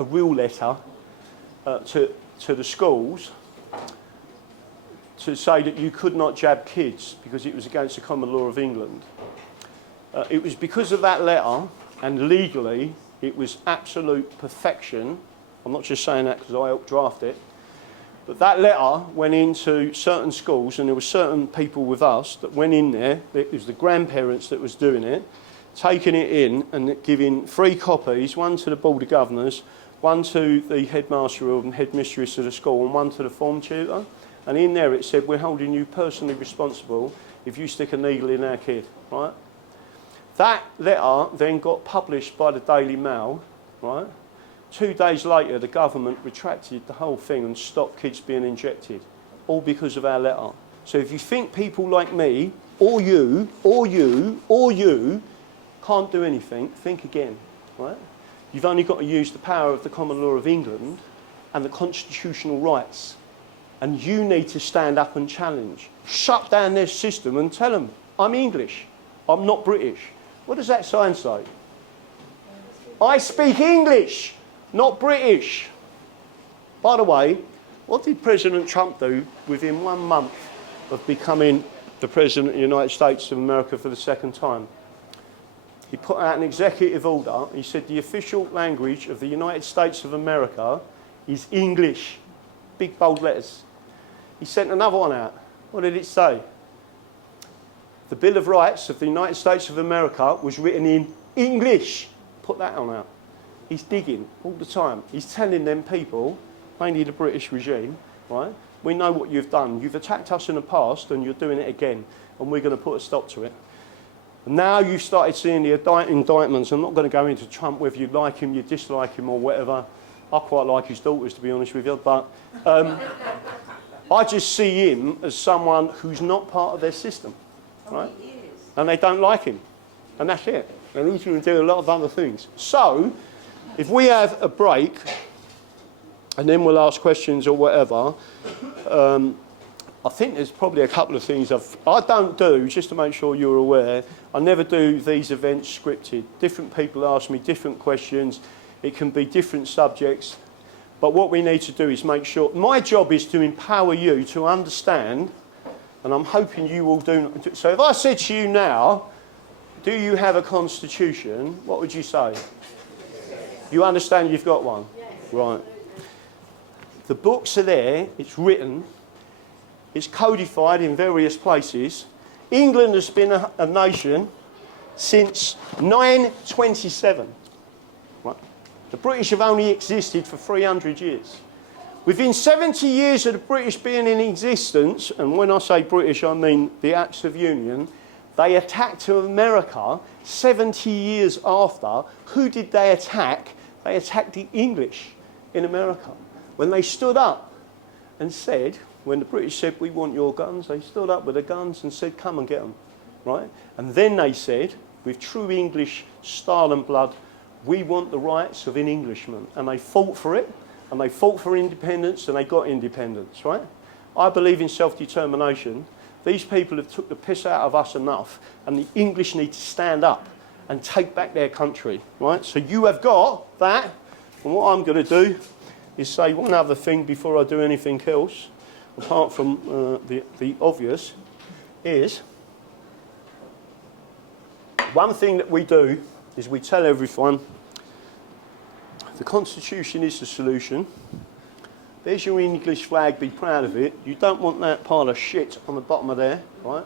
real letter to the schools to say that you could not jab kids because it was against the common law of England. It was because of that letter, and legally, it was absolute perfection. I'm not just saying that because I helped draft it. But that letter went into certain schools, and there were certain people with us that went in there. It was the grandparents that was doing it, taking it in and giving 3 copies, one to the Board of Governors, one to the headmaster and headmistress of the school, and one to the form tutor. And in there it said, we're holding you personally responsible if you stick a needle in our kid, right? That letter then got published by the Daily Mail, right? 2 days later, the government retracted the whole thing and stopped kids being injected, all because of our letter. So if you think people like me, or you can't do anything, think again, right? You've only got to use the power of the common law of England and the constitutional rights. And you need to stand up and challenge. Shut down their system and tell them, I'm English, I'm not British. What does that sign say? I speak English, not British. By the way, what did President Trump do within 1 month of becoming the President of the United States of America for the 2nd time? He put out an executive order. He said the official language of the United States of America is English. Big bold letters. He sent another one out. What did it say? The Bill of Rights of the United States of America was written in English. Put that one out. He's digging all the time. He's telling them people, mainly the British regime, right? We know what you've done. You've attacked us in the past and you're doing it again. And we're going to put a stop to it. And now you've started seeing the indictments. I'm not going to go into Trump, whether you like him, you dislike him or whatever. I quite like his daughters, to be honest with you. But I just see him as someone who's not part of their system, right? And they don't like him. And that's it. And he's going to do a lot of other things. So, if we have a break, and then we'll ask questions or whatever, I think there's probably a couple of things I don't do, just to make sure you're aware, I never do these events scripted. Different people ask me different questions. It can be different subjects. But what we need to do is make sure, my job is to empower you to understand, and I'm hoping you will do. So if I said to you now, do you have a constitution? What would you say? You understand you've got one? Right. The books are there, it's written, it's codified in various places. England has been a nation since 927. Right. The British have only existed for 300 years. Within 70 years of the British being in existence, and when I say British I mean the Acts of Union, they attacked America 70 years after. Who did they attack? They attacked the English in America. When they stood up and said, when the British said, we want your guns, they stood up with the guns and said, come and get them, right? And then they said, with true English style and blood, we want the rights of an Englishman. And they fought for it, and they fought for independence, and they got independence, right? I believe in self-determination. These people have took the piss out of us enough, and the English need to stand up and take back their country, right? So you have got that, and what I'm going to do is say one other thing before I do anything else, apart from the obvious, is one thing that we do is we tell everyone the Constitution is the solution. There's your English flag, be proud of it. You don't want that pile of shit on the bottom of there, right?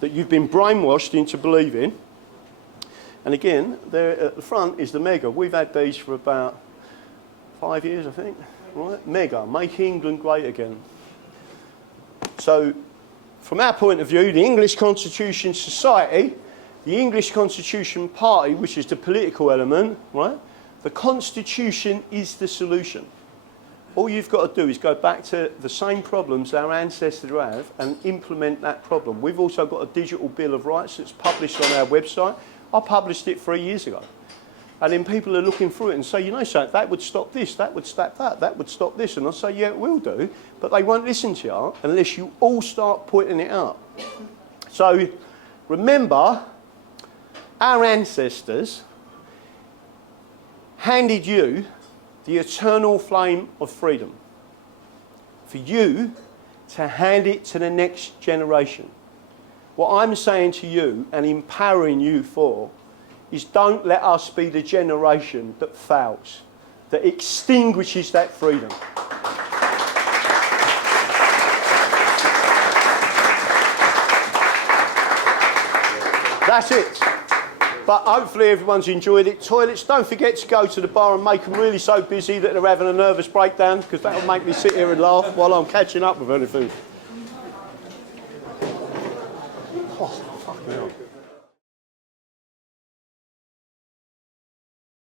That you've been brainwashed into believing. And again, there at the front is the Mega. We've had these for about 5 years, I think. Right? Mega, make England great again. So, from our point of view, the English Constitution Society, the English Constitution Party, which is the political element, right? The Constitution is the solution. All you've got to do is go back to the same problems our ancestors have and implement that problem. We've also got a digital Bill of Rights that's published on our website. I published it 3 years ago. And then people are looking through it and say, you know, so that would stop this, that would stop that, that would stop this. And I say, yeah, it will do, but they won't listen to you unless you all start pointing it out. So remember, our ancestors handed you the eternal flame of freedom for you to hand it to the next generation. What I'm saying to you and empowering you for is don't let us be the generation that fails, that extinguishes that freedom. That's it. But hopefully everyone's enjoyed it. Toilets, don't forget to go to the bar and make them really so busy that they're having a nervous breakdown, because that'll make me sit here and laugh while I'm catching up with anything. Oh, fucking hell.